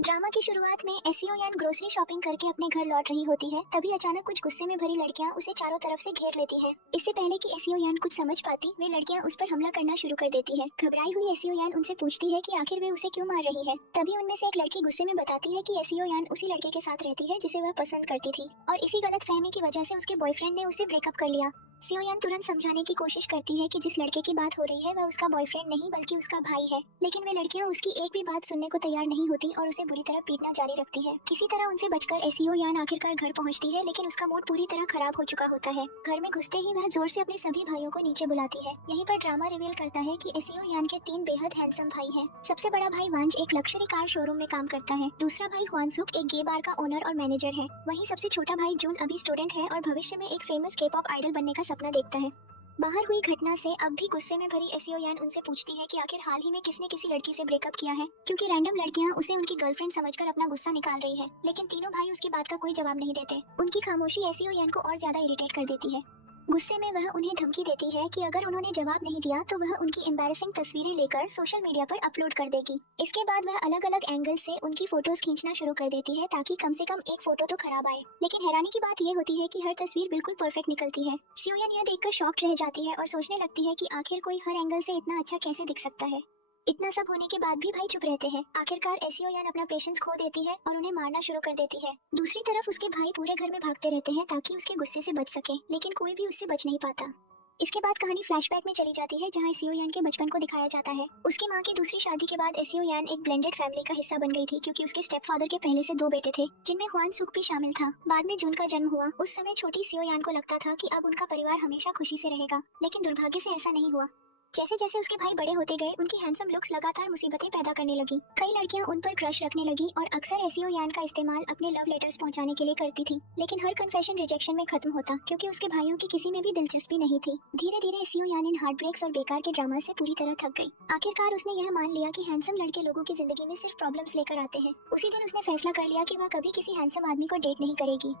Drama की शुरुआत में एसियो यान ग्रोसरी शॉपिंग करके अपने घर लौट रही होती है। तभी अचानक कुछ गुस्से में भरी लड़कियां उसे चारों तरफ से घेर लेती हैं। इससे पहले कि एसियो यान कुछ समझ पाती, वे लड़कियां उस पर हमला करना शुरू कर देती है। घबराई हुई एसियो यान उनसे पूछती है कि आखिर वे उसे क्यों मार रही है। तभी उनमें से एक लड़की गुस्से में बताती है कि एसियो यान उसी लड़के के साथ रहती है जिसे वह पसंद करती थी और इसी गलतफहमी की वजह से उसके बॉयफ्रेंड ने उसे ब्रेकअप कर लिया। सियोयान तुरंत समझाने की कोशिश करती है कि जिस लड़के की बात हो रही है वह उसका बॉयफ्रेंड नहीं बल्कि उसका भाई है, लेकिन वे लड़कियां उसकी एक भी बात सुनने को तैयार नहीं होती और उसे बुरी तरह पीटना जारी रखती है। किसी तरह उनसे बचकर एसियोयान आखिरकार घर पहुंचती है, लेकिन उसका मूड पूरी तरह खराब हो चुका होता है। घर में घुसते ही वह जोर से अपने सभी भाइयों को नीचे बुलाती है। यहीं पर ड्रामा रिवील करता है कि एसियोयान के तीन बेहद हैंडसम भाई हैं। सबसे बड़ा भाई वांज एक लग्जरी कार शोरूम में काम करता है। दूसरा भाई ह्वानसुक एक गे बार का ओनर और मैनेजर है। वहीं सबसे छोटा भाई जून अभी स्टूडेंट है और भविष्य में एक फेमस के पॉप आइडल बनने का सपना देखता है। बाहर हुई घटना से अब भी गुस्से में भरी एसियोयान उनसे पूछती है कि आखिर हाल ही में किसने किसी लड़की से ब्रेकअप किया है, क्योंकि रैंडम लड़कियां उसे उनकी गर्लफ्रेंड समझकर अपना गुस्सा निकाल रही है। लेकिन तीनों भाई उसकी बात का कोई जवाब नहीं देते। उनकी खामोशी एसियोयान को और ज्यादा इरिटेट कर देती है। गुस्से में वह उन्हें धमकी देती है कि अगर उन्होंने जवाब नहीं दिया तो वह उनकी एम्बैरेसिंग तस्वीरें लेकर सोशल मीडिया पर अपलोड कर देगी। इसके बाद वह अलग अलग एंगल से उनकी फोटोज खींचना शुरू कर देती है ताकि कम से कम एक फोटो तो खराब आए। लेकिन हैरानी की बात यह होती है कि हर तस्वीर बिल्कुल परफेक्ट निकलती है। सियोयन यह देखकर शॉक्ड रह जाती है और सोचने लगती है कि आखिर कोई हर एंगल से इतना अच्छा कैसे दिख सकता है। इतना सब होने के बाद भी भाई चुप रहते हैं। आखिरकार एसियोयान अपना पेशेंस खो देती है और उन्हें मारना शुरू कर देती है। दूसरी तरफ उसके भाई पूरे घर में भागते रहते हैं ताकि उसके गुस्से से बच सके, लेकिन कोई भी उससे बच नहीं पाता। इसके बाद कहानी फ्लैशबैक में चली जाती है, जहां एसियोयान के बचपन को दिखाया जाता है। उसकी मां की दूसरी शादी के बाद एसियोयान एक ब्लेंडेड फैमिली का हिस्सा बन गई थी, क्योंकि उसके स्टेपफादर के पहले से दो बेटे थे, जिनमें ह्वान सुक भी शामिल था। बाद में जून का जन्म हुआ। उस समय छोटी सियोयान को लगता था कि अब उनका परिवार हमेशा खुशी से रहेगा, लेकिन दुर्भाग्य से ऐसा नहीं हुआ। जैसे जैसे उसके भाई बड़े होते गए, उनकी हैंडसम लुक्स लगातार मुसीबतें पैदा करने लगी। कई लड़कियां उन पर क्रश रखने लगी और अक्सर एसियोयान का इस्तेमाल अपने लव लेटर्स पहुंचाने के लिए करती थी। लेकिन हर कन्फेशन रिजेक्शन में खत्म होता, क्योंकि उसके भाइयों की किसी में भी दिलचस्पी नहीं थी। धीरे धीरे एसियोयान इन हार्ट ब्रेक्स और बेकार के ड्रामा से पूरी तरह थक गई। आखिरकार उसने यह मान लिया कि हैंडसम लड़के लोगों की जिंदगी में सिर्फ प्रॉब्लम्स लेकर आते हैं। उसी दिन उसने फैसला कर लिया कि वह कभी किसी हैंडसम आदमी को डेट नहीं करेगी।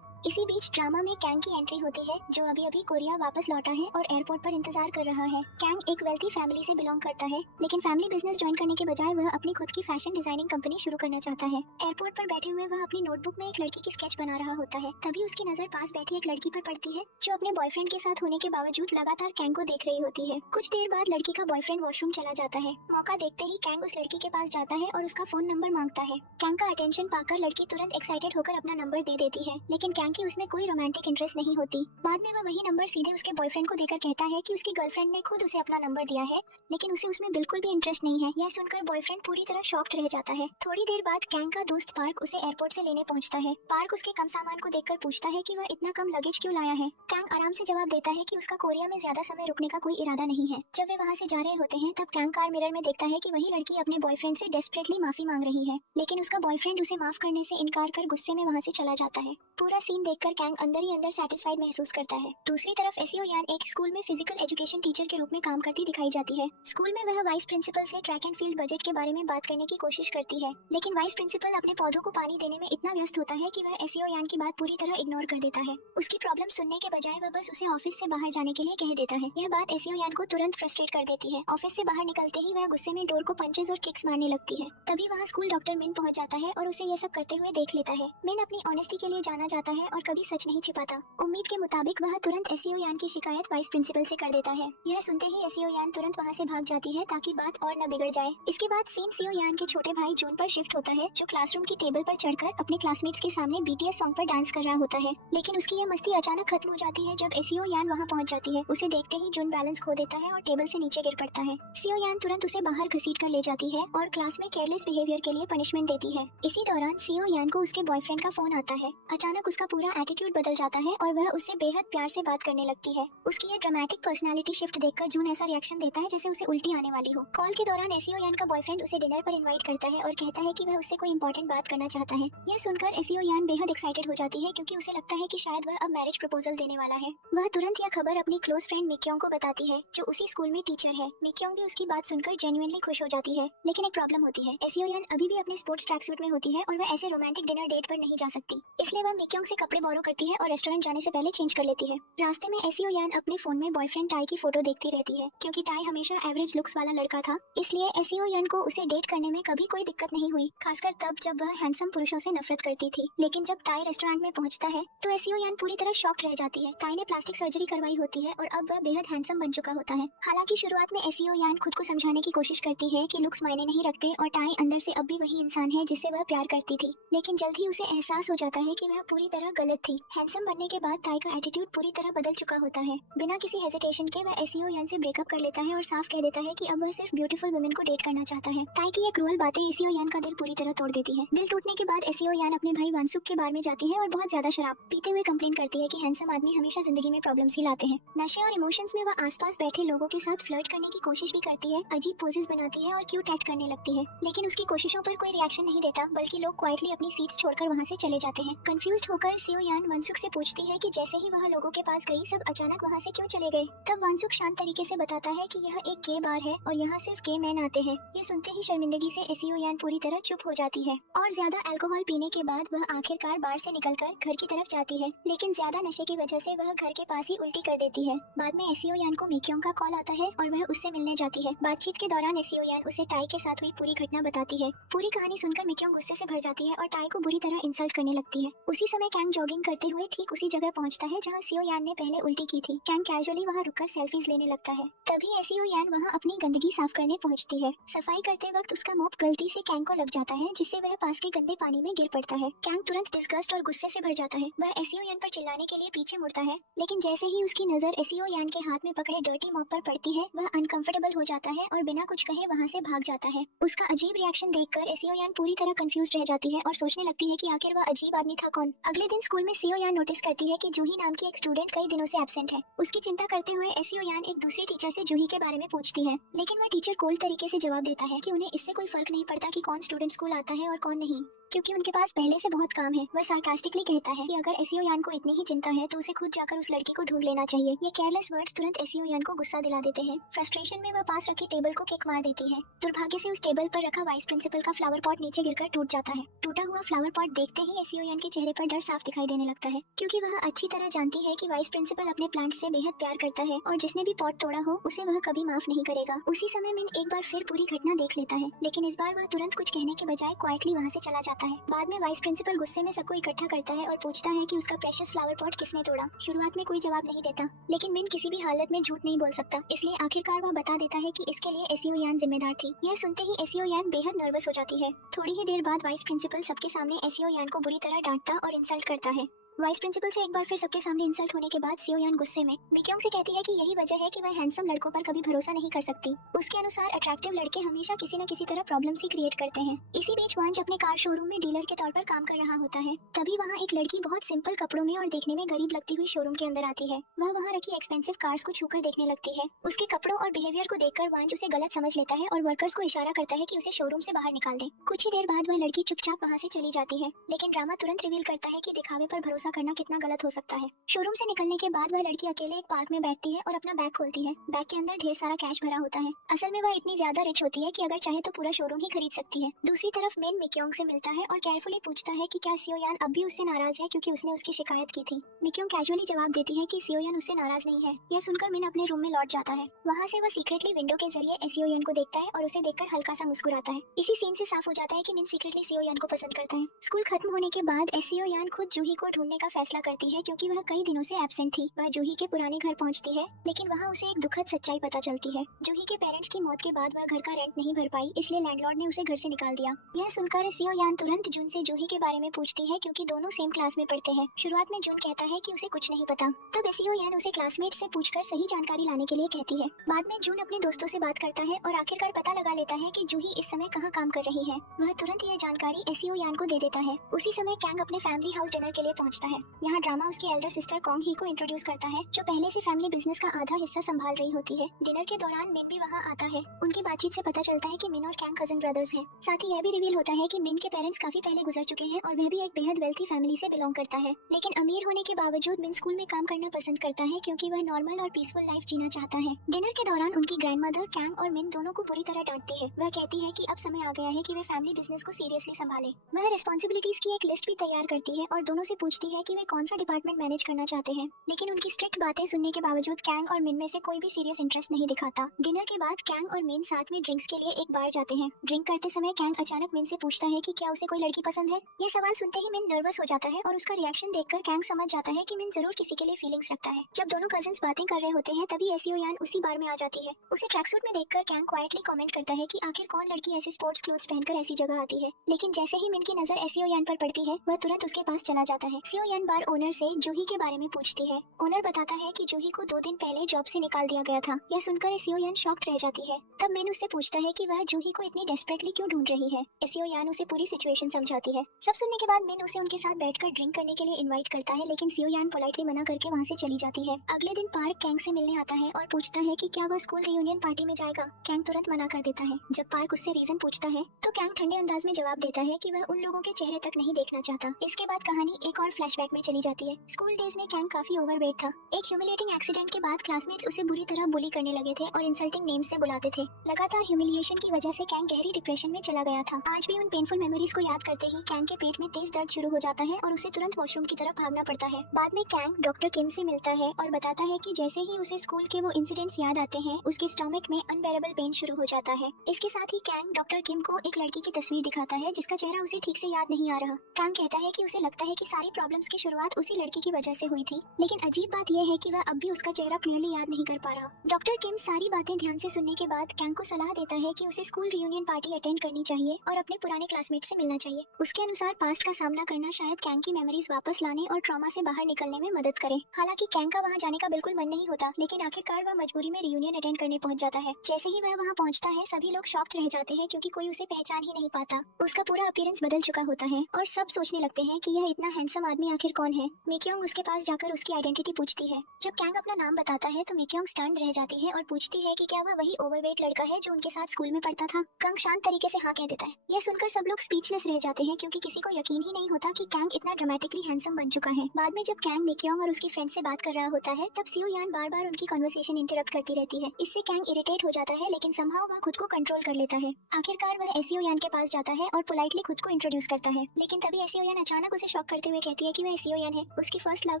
इसी बीच ड्रामा में कैंग की एंट्री होती है, जो अभी अभी कोरिया वापस लौटा है और एयरपोर्ट पर इंतजार कर रहा है। कैंग एक वेल्थी फैमिली से बिलोंग करता है, लेकिन फैमिली बिजनेस ज्वाइन करने के बजाय वह अपनी खुद की फैशन डिजाइनिंग कंपनी शुरू करना चाहता है। एयरपोर्ट पर बैठे हुए वह अपनी नोटबुक में एक लड़की की स्केच बना रहा होता है। तभी उसकी नजर पास बैठी एक लड़की पर पड़ती है, जो अपने बॉयफ्रेंड के साथ होने के बावजूद लगातार कैंग को देख रही होती है। कुछ देर बाद लड़की का बॉयफ्रेंड वॉशरूम चला जाता है। मौका देखते ही कैंग उस लड़की के पास जाता है और उसका फोन नंबर मांगता है। कैंग का अटेंशन पाकर लड़की तुरंत एक्साइटेड होकर अपना नंबर दे देती है, लेकिन कैंग की उसमें कोई रोमांटिक इंटरेस्ट नहीं होती। बाद में वह वही नंबर सीधे उसके बॉयफ्रेंड को देकर कहता है कि उसकी गर्लफ्रेंड ने खुद उसे अपना नंबर दिया है, लेकिन उसे उसमें बिल्कुल भी इंटरेस्ट नहीं है। यह सुनकर बॉयफ्रेंड पूरी तरह शॉक्ड रह जाता है। थोड़ी देर बाद कैंग का दोस्त पार्क उसे एयरपोर्ट से लेने पहुंचता है। पार्क उसके कम सामान को देखकर पूछता है कि वह इतना कम लगेज क्यों लाया है। कैंग आराम से जवाब देता है कि उसका कोरिया में ज्यादा समय रुकने का कोई इरादा नहीं है। जब वे वहाँ से जा रहे होते हैं, तब कैंग कार मिरर में देखता है कि वही लड़की अपने बॉयफ्रेंड से डेस्परेटली माफी मांग रही है, लेकिन उसका बॉयफ्रेंड उसे माफ करने से इनकार कर गुस्से में वहाँ से चला जाता है। पूरा सीन देखकर कैंग अंदर ही अंदर सेटिस्फाइड महसूस करता है। दूसरी तरफ एसियोयान एक स्कूल में फिजिकल एजुकेशन टीचर के रूप में काम करती दिखाई जाती है। स्कूल में वह वाइस प्रिंसिपल से ट्रैक एंड फील्ड बजट के बारे में बात करने की कोशिश करती है, लेकिन वाइस प्रिंसिपल अपने पौधों को पानी देने में इतना व्यस्त होता है कि वह एसियोयान की बात पूरी तरह इग्नोर कर देता है। उसकी प्रॉब्लम सुनने के बजाय वह बस उसे ऑफिस से बाहर जाने के लिए कह देता है। यह बात एसियोयान को तुरंत फ्रस्ट्रेट कर देती है। ऑफिस से बाहर निकलते ही वह गुस्से में डोर को पंचेस और किक्स मारने लगती है। तभी वहाँ स्कूल डॉक्टर मिन पहुंच जाता है और उसे यह सब करते हुए देख लेता है। मिन अपनी ऑनेस्टी के लिए जाना जाता है और कभी सच नहीं छिपाता। उम्मीद के मुताबिक वह तुरंत एसियोयान की शिकायत वाइस प्रिंसिपल से कर देता है। यह सुनते ही एसियोयान तुरंत वहाँ से भाग जाती है ताकि बात और न बिगड़ जाए। इसके बाद सीन सियोयान के छोटे भाई जून पर शिफ्ट होता है, जो क्लासरूम की टेबल पर चढ़कर अपने क्लासमेट्स के सामने बीटीएस सॉन्ग पर डांस कर रहा होता है। लेकिन उसकी यह मस्ती अचानक खत्म हो जाती है जब एसियोयान वहाँ पहुँच जाती है। उसे देखते ही जून बैलेंस खो देता है और टेबल से नीचे गिर पड़ता है। सियोयान तुरंत उसे बाहर घसीट कर ले जाती है और क्लास में केयरलेस बिहेवियर के लिए पनिशमेंट देती है। इसी दौरान सियोयान को उसके बॉयफ्रेंड का फोन आता है। अचानक उसका पूरा एटीट्यूड बदल जाता है और वह उससे बेहद प्यार से बात करने लगती है। उसकी ये ड्रामेटिक पर्सनालिटी शिफ्ट देखकर जून ऐसा रिएक्शन देता है जैसे उसे उल्टी आने वाली हो। कॉल के दौरान एसियोयान का बॉयफ्रेंड उसे डिनर पर इनवाइट करता है और कहता है कि वह उससे कोई इंपॉर्टेंट बात करना चाहता है। यह सुनकर एसियोयान बेहद एक्साइटेड हो जाती है, क्योंकि उसे लगता है कि शायद वह अब मैरिज प्रपोजल देने वाला है। वह तुरंत यह खबर अपनी क्लोज फ्रेंड मिक्योंग को बताती है, जो उसी स्कूल में टीचर है। मिक्योंग भी उसकी बात सुनकर जेन्युइनली खुश हो जाती है, लेकिन एक प्रॉब्लम होती है। एसियोयान अभी भी अपने स्पोर्ट्स ट्रैक सूट में होती है और वह ऐसे रोमांटिक डिनर डेट पर नहीं जा सकती। इसलिए वह मिक्योंग से कपड़े बोरो करती है और रेस्टोरेंट जाने से पहले चेंज कर लेती है। रास्ते में एसियो यान अपने फोन में बॉयफ्रेंड टाई की फोटो देखती रहती है, क्योंकि टाई हमेशा एवरेज लुक्स वाला लड़का था, इसलिए एसियो यान को उसे डेट करने में कभी कोई दिक्कत नहीं हुई, खासकर तब जब वह हैंडसम पुरुषों से नफरत करती थी। लेकिन जब टाई रेस्टोरेंट में पहुंचता है तो एसियो यान पूरी तरह शॉक्ड रह जाती है। टाई ने प्लास्टिक सर्जरी करवाई होती है और अब वह बेहद हैंडसम बन चुका होता है। हालांकि शुरुआत में एसियो यान खुद को समझाने की कोशिश करती है कि लुक्स मायने नहीं रखते और टाई अंदर से अब भी वही इंसान है जिससे वह प्यार करती थी, लेकिन जल्द ही उसे एहसास हो जाता है कि वह पूरी तरह गलत थी। हैंडसम बनने के बाद टाई का एटीट्यूड पूरी तरह बदल चुका होता है। बिना किसी हेजिटेशन के वह एसियो यान से ब्रेकअप कर लेता है और साफ कह देता है कि अब वह सिर्फ ब्यूटीफुल वुमेन को डेट करना चाहता है। टाई की ये क्रूअल बातें एसियो यान का दिल पूरी तरह तोड़ देती है। दिल टूटने के बाद एसियो यान अपने भाई वानसुक के बार में जाती है और बहुत ज्यादा शराब पीते हुए कंप्लेन करती है कि हैंडसम आदमी हमेशा जिंदगी में प्रॉब्लम्स ही लाते हैं। नशे और इमोशंस में वह आसपास बैठे लोगों के साथ फ्लर्ट करने की कोशिश भी करती है, अजीब पोजेस बनाती है और क्यूट एक्ट करने लगती है, लेकिन उसकी कोशिशों पर कोई रिएक्शन नहीं देता, बल्कि लोग क्वाइटली अपनी सीट्स छोड़कर वहां से चले जाते हैं। कंफ्यूज्ड होकर सियो यान वानसुक से पूछती है कि जैसे ही वह लोगों के पास गई, सब अचानक वहां से क्यों चले गए। तब वानसुक शांत तरीके से बताता है कि यह एक गे बार है और यहाँ सिर्फ गे मैन आते हैं। ये सुनते ही शर्मिंदगी से एसियो यान पूरी तरह चुप हो जाती है और ज्यादा अल्कोहल पीने के बाद वह आखिरकार बार से निकलकर घर की तरफ जाती है, लेकिन ज्यादा नशे की वजह से वह घर के पास ही उल्टी कर देती है। बाद में एसियो यान को मिक्योंग का कॉल आता है और वह उससे मिलने जाती है। बातचीत के दौरान एसियो यान उसे टाई के साथ हुई पूरी घटना बताती है। पूरी कहानी सुनकर मिक्योंग गुस्से से भर जाती है और टाई को बुरी तरह इंसल्ट करने लगती है। उसी समय कैंग जॉगिंग करते हुए ठीक उसी जगह पहुंचता है जहां सियो यान ने पहले उल्टी की थी। कैंग कैजुअली वहां रुककर सेल्फीज लेने लगता है। तभी एसियो यान वहां अपनी गंदगी साफ करने पहुंचती है। सफाई करते वक्त उसका मॉप गलती से कैंग को लग जाता है, जिससे वह पास के गंदे पानी में गिर पड़ता है। कैंग तुरंत डिस्गस्ट और गुस्से से भर जाता है। वह एसियो यान पर चिल्लाने के लिए पीछे मुड़ता है, लेकिन जैसे ही उसकी नजर एसियो यान के हाथ में पकड़े डर्टी मॉप पर पड़ती है, वह अनकंफर्टेबल हो जाता है और बिना कुछ कहे वहां से भाग जाता है। उसका अजीब रिएक्शन देखकर एसियो यान पूरी तरह कंफ्यूज रह जाती है और सोचने लगती है कि आखिर वह अजीब आदमी था कौन। अगले दिन स्कूल में सियो यान नोटिस करती है कि जूही नाम की एक स्टूडेंट कई दिनों से एब्सेंट है। उसकी चिंता करते हुए एसियो यान एक दूसरी टीचर से जूही के बारे में पूछती है, लेकिन वह टीचर कोल्ड तरीके से जवाब देता है कि उन्हें इससे कोई फर्क नहीं पड़ता कि कौन स्टूडेंट स्कूल आता है और कौन नहीं, क्योंकि उनके पास पहले से बहुत काम है। वह सार्कास्टिकली कहता है कि अगर एसियो यान को इतनी ही चिंता है तो उसे खुद जाकर उस लड़की को ढूंढ लेना चाहिए। ये केयरलेस वर्ड्स तुरंत एसियो यान को गुस्सा दिला देते हैं। फ्रस्ट्रेशन में वह पास रखी टेबल को किक मार देती है। दुर्भाग्य से उस टेबल पर रखा वाइस प्रिंसिपल का फ्लावर पॉट नीचे गिरकर टूट जाता है। टूटा हुआ फ्लावर पॉट देखते ही एसियो यान के चेहरे पर डर साफ दिखाई देने लगता है, क्योंकि वह अच्छी तरह जानती है कि वाइस प्रिंसिपल अपने प्लांट से बेहद प्यार करता है और जिसने भी पॉट तोड़ा हो उसे वह कभी माफ नहीं करेगा। उसी समय मिन एक बार फिर पूरी घटना देख लेता है, लेकिन इस बार वह तुरंत कुछ कहने के बजाय क्वाइटली वहां से चला जाता है। बाद में वाइस प्रिंसिपल गुस्से में सबको इकट्ठा करता है और पूछता है कि उसका प्रेशियस फ्लावर पॉट किसने तोड़ा। शुरुआत में कोई जवाब नहीं देता, लेकिन मिन किसी भी हालत में झूठ नहीं बोल सकता, इसलिए आखिरकार वह बता देता है कि इसके लिए एसियो यान जिम्मेदार थी। यह सुनते ही एसियो यान बेहद नर्वस हो जाती है। थोड़ी ही देर बाद वाइस प्रिंसिपल सबके सामने एसियो यान को बुरी तरह डांटता और इंसल्ट करता है। वाइस प्रिंसिपल से एक बार फिर सबके सामने इंसल्ट होने के बाद सियो यान गुस्से में मिक्योंग से कहती है कि यही वजह है कि वह हैंडसम लड़कों पर कभी भरोसा नहीं कर सकती। उसके अनुसार अट्रैक्टिव लड़के हमेशा किसी न किसी तरह प्रॉब्लम्स ही क्रिएट करते हैं। इसी बीच वांज अपने कार शोरूम में डीलर के तौर पर काम कर रहा होता है। तभी वहाँ एक लड़की बहुत सिंपल कपड़ों में और देखने में गरीब लगती हुई शोरूम के अंदर आती है। वह वहाँ रखी एक्सपेंसिव कार्स को छूकर देखने लगती है। उसके कपड़ों और बिहेवियर को देखकर वांज उसे गलत समझ लेता है और वर्कर्स को इशारा करता है कि उसे शोरूम से बाहर निकाल दे। कुछ ही देर बाद वह लड़की चुपचाप वहाँ से चली जाती है, लेकिन ड्रामा तुरंत रिवील करता है कि दिखावे पर भरोसा करना कितना गलत हो सकता है। शोरूम से निकलने के बाद वह लड़की अकेले एक पार्क में बैठती है और अपना बैग खोलती है। बैग के अंदर ढेर सारा कैश भरा होता है। असल में वह इतनी ज्यादा रिच होती है कि अगर चाहे तो पूरा शोरूम ही खरीद सकती है। दूसरी तरफ मेन मिक्योंग से मिलता है और केयरफुली पूछता है कि क्या सियो यान अब भी उससे नाराज है क्योंकि उसने उसकी शिकायत की थी। मिक्योंग कैजुअली जवाब देती है कि सियो यान उससे नाराज नहीं है। यह सुनकर मिन अपने रूम में लौट जाता है। वहाँ से वह सीक्रेटली विंडो के जरिए एसियो यान को देखता है और उसे देखकर हल्का सा मुस्कुराता है। इसी सीन से साफ हो जाता है कि मिन सीक्रेटली सियो यान को पसंद करता है। स्कूल खत्म होने के बाद एसियो यान खुद जूही को ढूंढने का फैसला करती है, क्योंकि वह कई दिनों से एब्सेंट थी। वह जूही के पुराने घर पहुंचती है, लेकिन वहां उसे एक दुखद सच्चाई पता चलती है। जूही के पेरेंट्स की मौत के बाद वह घर का रेंट नहीं भर पाई, इसलिए लैंडलॉर्ड ने उसे घर से निकाल दिया। यह सुनकर सियो यान तुरंत जून से जूही के बारे में पूछती है, क्योंकि दोनों सेम क्लास में पढ़ते हैं। शुरुआत में जून कहता है कि उसे कुछ नहीं पता। तब सियो यान उसे क्लासमेट से पूछकर सही जानकारी लाने के लिए कहती है। बाद में जून अपने दोस्तों से बात करता है और आखिरकार पता लगा लेता है कि जूही इस समय कहाँ काम कर रही है। वह तुरंत यह जानकारी सियो यान को दे देता है। उसी समय कैंग अपने फैमिली हाउस डिनर के लिए पहुंचता है। यहाँ ड्रामा उसकी एल्डर सिस्टर कॉन्ग ही को इंट्रोड्यूस करता है, जो पहले से फैमिली बिजनेस का आधा हिस्सा संभाल रही होती है। डिनर के दौरान मिन भी वहाँ आता है। उनकी बातचीत से पता चलता है कि मिन और कैंग कजन ब्रदर्स हैं। साथ ही यह भी रिवील होता है कि मिन के पेरेंट्स काफी पहले गुजर चुके हैं और वह भी एक बेहद वेल्थी फैमिली से बिलोंग करता है। लेकिन अमीर होने के बावजूद मिन स्कूल में काम करना पसंद करता है, क्योंकि वह नॉर्मल और पीसफुल लाइफ जीना चाहता है। डिनर के दौरान उनकी ग्रैंडमदर कैंग और मिन दोनों को पूरी तरह डांटती है। वह कहती है कि अब समय आ गया है कि वे फैमिली बिजनेस को सीरियसली संभाले। वह रिस्पॉन्सिबिलिटीज की एक लिस्ट भी तैयार करती है और दोनों से पूछती है कि वे कौन सा डिपार्टमेंट मैनेज करना चाहते हैं, लेकिन उनकी स्ट्रिक्ट बातें सुनने के बावजूद कैंग और मिन में से कोई भी सीरियस इंटरेस्ट नहीं दिखाता। डिनर के बाद कैंग और मिन साथ में ड्रिंक्स के लिए एक बार जाते हैं। ड्रिंक करते समय कैंग अचानक मिन से पूछता है कि क्या उसे कोई लड़की पसंद है। यह सवाल सुनते ही मिन नर्वस हो जाता है और उसका रिएक्शन देखकर कैंग समझ जाता है कि मिन जरूर किसी के लिए फीलिंग्स रखता है। जब दोनों कजिन्स बातें कर रहे होते हैं तभी एसियो यान उसी बार में आ जाती है। उसे ट्रैक सूट में देखकर कैंग क्वाइटली कमेंट करता है कि आखिर कौन लड़की ऐसे स्पोर्ट्स क्लोथ्स पहनकर ऐसी जगह आती है, लेकिन जैसे ही मिन की नजर एसियो यान पर पड़ती है वह तुरंत उसके पास चला जाता है। एसियो यान बार ओनर से जूही के बारे में पूछती है। ओनर बताता है कि जूही को 2 दिन पहले जॉब से निकाल दिया गया था। यह सुनकर एसियो यान शॉक्ड रह जाती है। तब मिन उससे पूछता है कि वह जूही को इतनी डेस्परेटली क्यों ढूंढ रही है। एसियो यान उसे पूरी सिचुएशन समझाती है। सब सुनने के बाद मिन उसे उनके साथ बैठकर ड्रिंक करने के लिए इनवाइट करता है, लेकिन एसियो यान पोलाइटली मना करके वहां से चली जाती है। अगले दिन पार्क कैंग से मिलने आता है और पूछता है कि क्या वह स्कूल रियूनियन पार्टी में जाएगा। कैंग तुरंत मना कर देता है। जब पार्क उससे रीजन पूछता है तो कैंग ठंडे अंदाज में जवाब देता है कि वह उन लोगों के चेहरे तक नहीं देखना चाहता। इसके बाद कहानी एक और फ्लैशबैक में चली जाती है। स्कूल डेज में कैंग काफी ओवरवेट था। एक ह्यूमिलेटिंग एक्सीडेंट के बाद क्लासमेट्स उसे बुरी तरह बुली करने लगे थे और इंसल्टिंग नेम्स से बुलाते थे। लगातार ह्यूमिलिएशन की वजह से कैंग गहरी डिप्रेशन में चला गया था। आज भी उन पेनफुल मेमोरीज को याद करते ही कैंग के पेट में तेज दर्द शुरू हो जाता है और उसे तुरंत वॉशरूम की तरफ भागना पड़ता है। बाद में कैंग डॉक्टर किम से मिलता है और बताता है कि जैसे ही उसे स्कूल के वो इंसिडेंट्स याद आते हैं उसके स्टमक में अनबेरेबल पेन शुरू हो जाता है। इसके साथ ही कैंग डॉक्टर किम को एक लड़की की तस्वीर दिखाता है जिसका चेहरा उसे ठीक से याद नहीं आ रहा। कैंग कहता है कि उसे लगता है कि सारी प्रॉब्लम्स की शुरुआत उसी लड़की की वजह से हुई थी, लेकिन अजीब बात यह है कि वह अब भी उसका चेहरा क्लियरली याद नहीं कर पा रहा। डॉक्टर किम सारी बातें ध्यान से सुनने के बाद कैंग को सलाह देता है कि उसे स्कूल रियूनियन पार्टी अटेंड करनी चाहिए और अपने पुराने क्लासमेट से मिलना चाहिए। उसके अनुसार पास्ट का सामना करना शायद कैंग की मेमोरीज वापस लाने और ट्रॉमा से बाहर निकलने में मदद करे। हालांकि कैंग का वहां जाने का बिल्कुल मन नहीं होता, लेकिन आखिरकार वह मजबूरी में रियूनियन अटेंड करने पहुंच जाता है। जैसे ही वह वहां पहुंचता है सभी लोग शॉक्ड रह जाते हैं क्योंकि कोई उसे पहचान ही नहीं पाता। उसका पूरा अपीयरेंस बदल चुका होता है और सब सोचने लगते हैं कि यह इतना हैंडसम आदमी आखिर कौन है। मिक्योंग उसके पास जाकर उसकी आइडेंटिटी पूछती है। जब कैंग अपना नाम बताता है तो मिक्योंग स्टन्ड रह जाती है और पूछती है कि क्या वह वही ओवरवेट लड़का है जो उनके साथ स्कूल में पढ़ता था। कैंग शांत तरीके से हाँ कह देता है। यह सुनकर सब लोग स्पीचलेस रह जाते हैं क्योंकि किसी को यकीन ही नहीं होता कि कैंग इतना ड्रामेटिकली हैंडसम बन चुका है। बाद में जब कैंग मिक्योंग और उसकी फ्रेंड से बात कर रहा होता है तब सियो यान बार बार उनकी कन्वर्सेशन इंटरप्ट करती रहती है। इससे कैंग इरिटेट हो जाता है, लेकिन समहाउ वह खुद को कंट्रोल कर लेता है। आखिरकार वह एसियो यान के पास जाता है और पोलाइटली खुद को इंट्रोड्यूस करता है, लेकिन तभी एसियो यान अचानक उसे शॉक करते हुए कहती है कि वह एसियो यान है, उसकी फर्स्ट लव।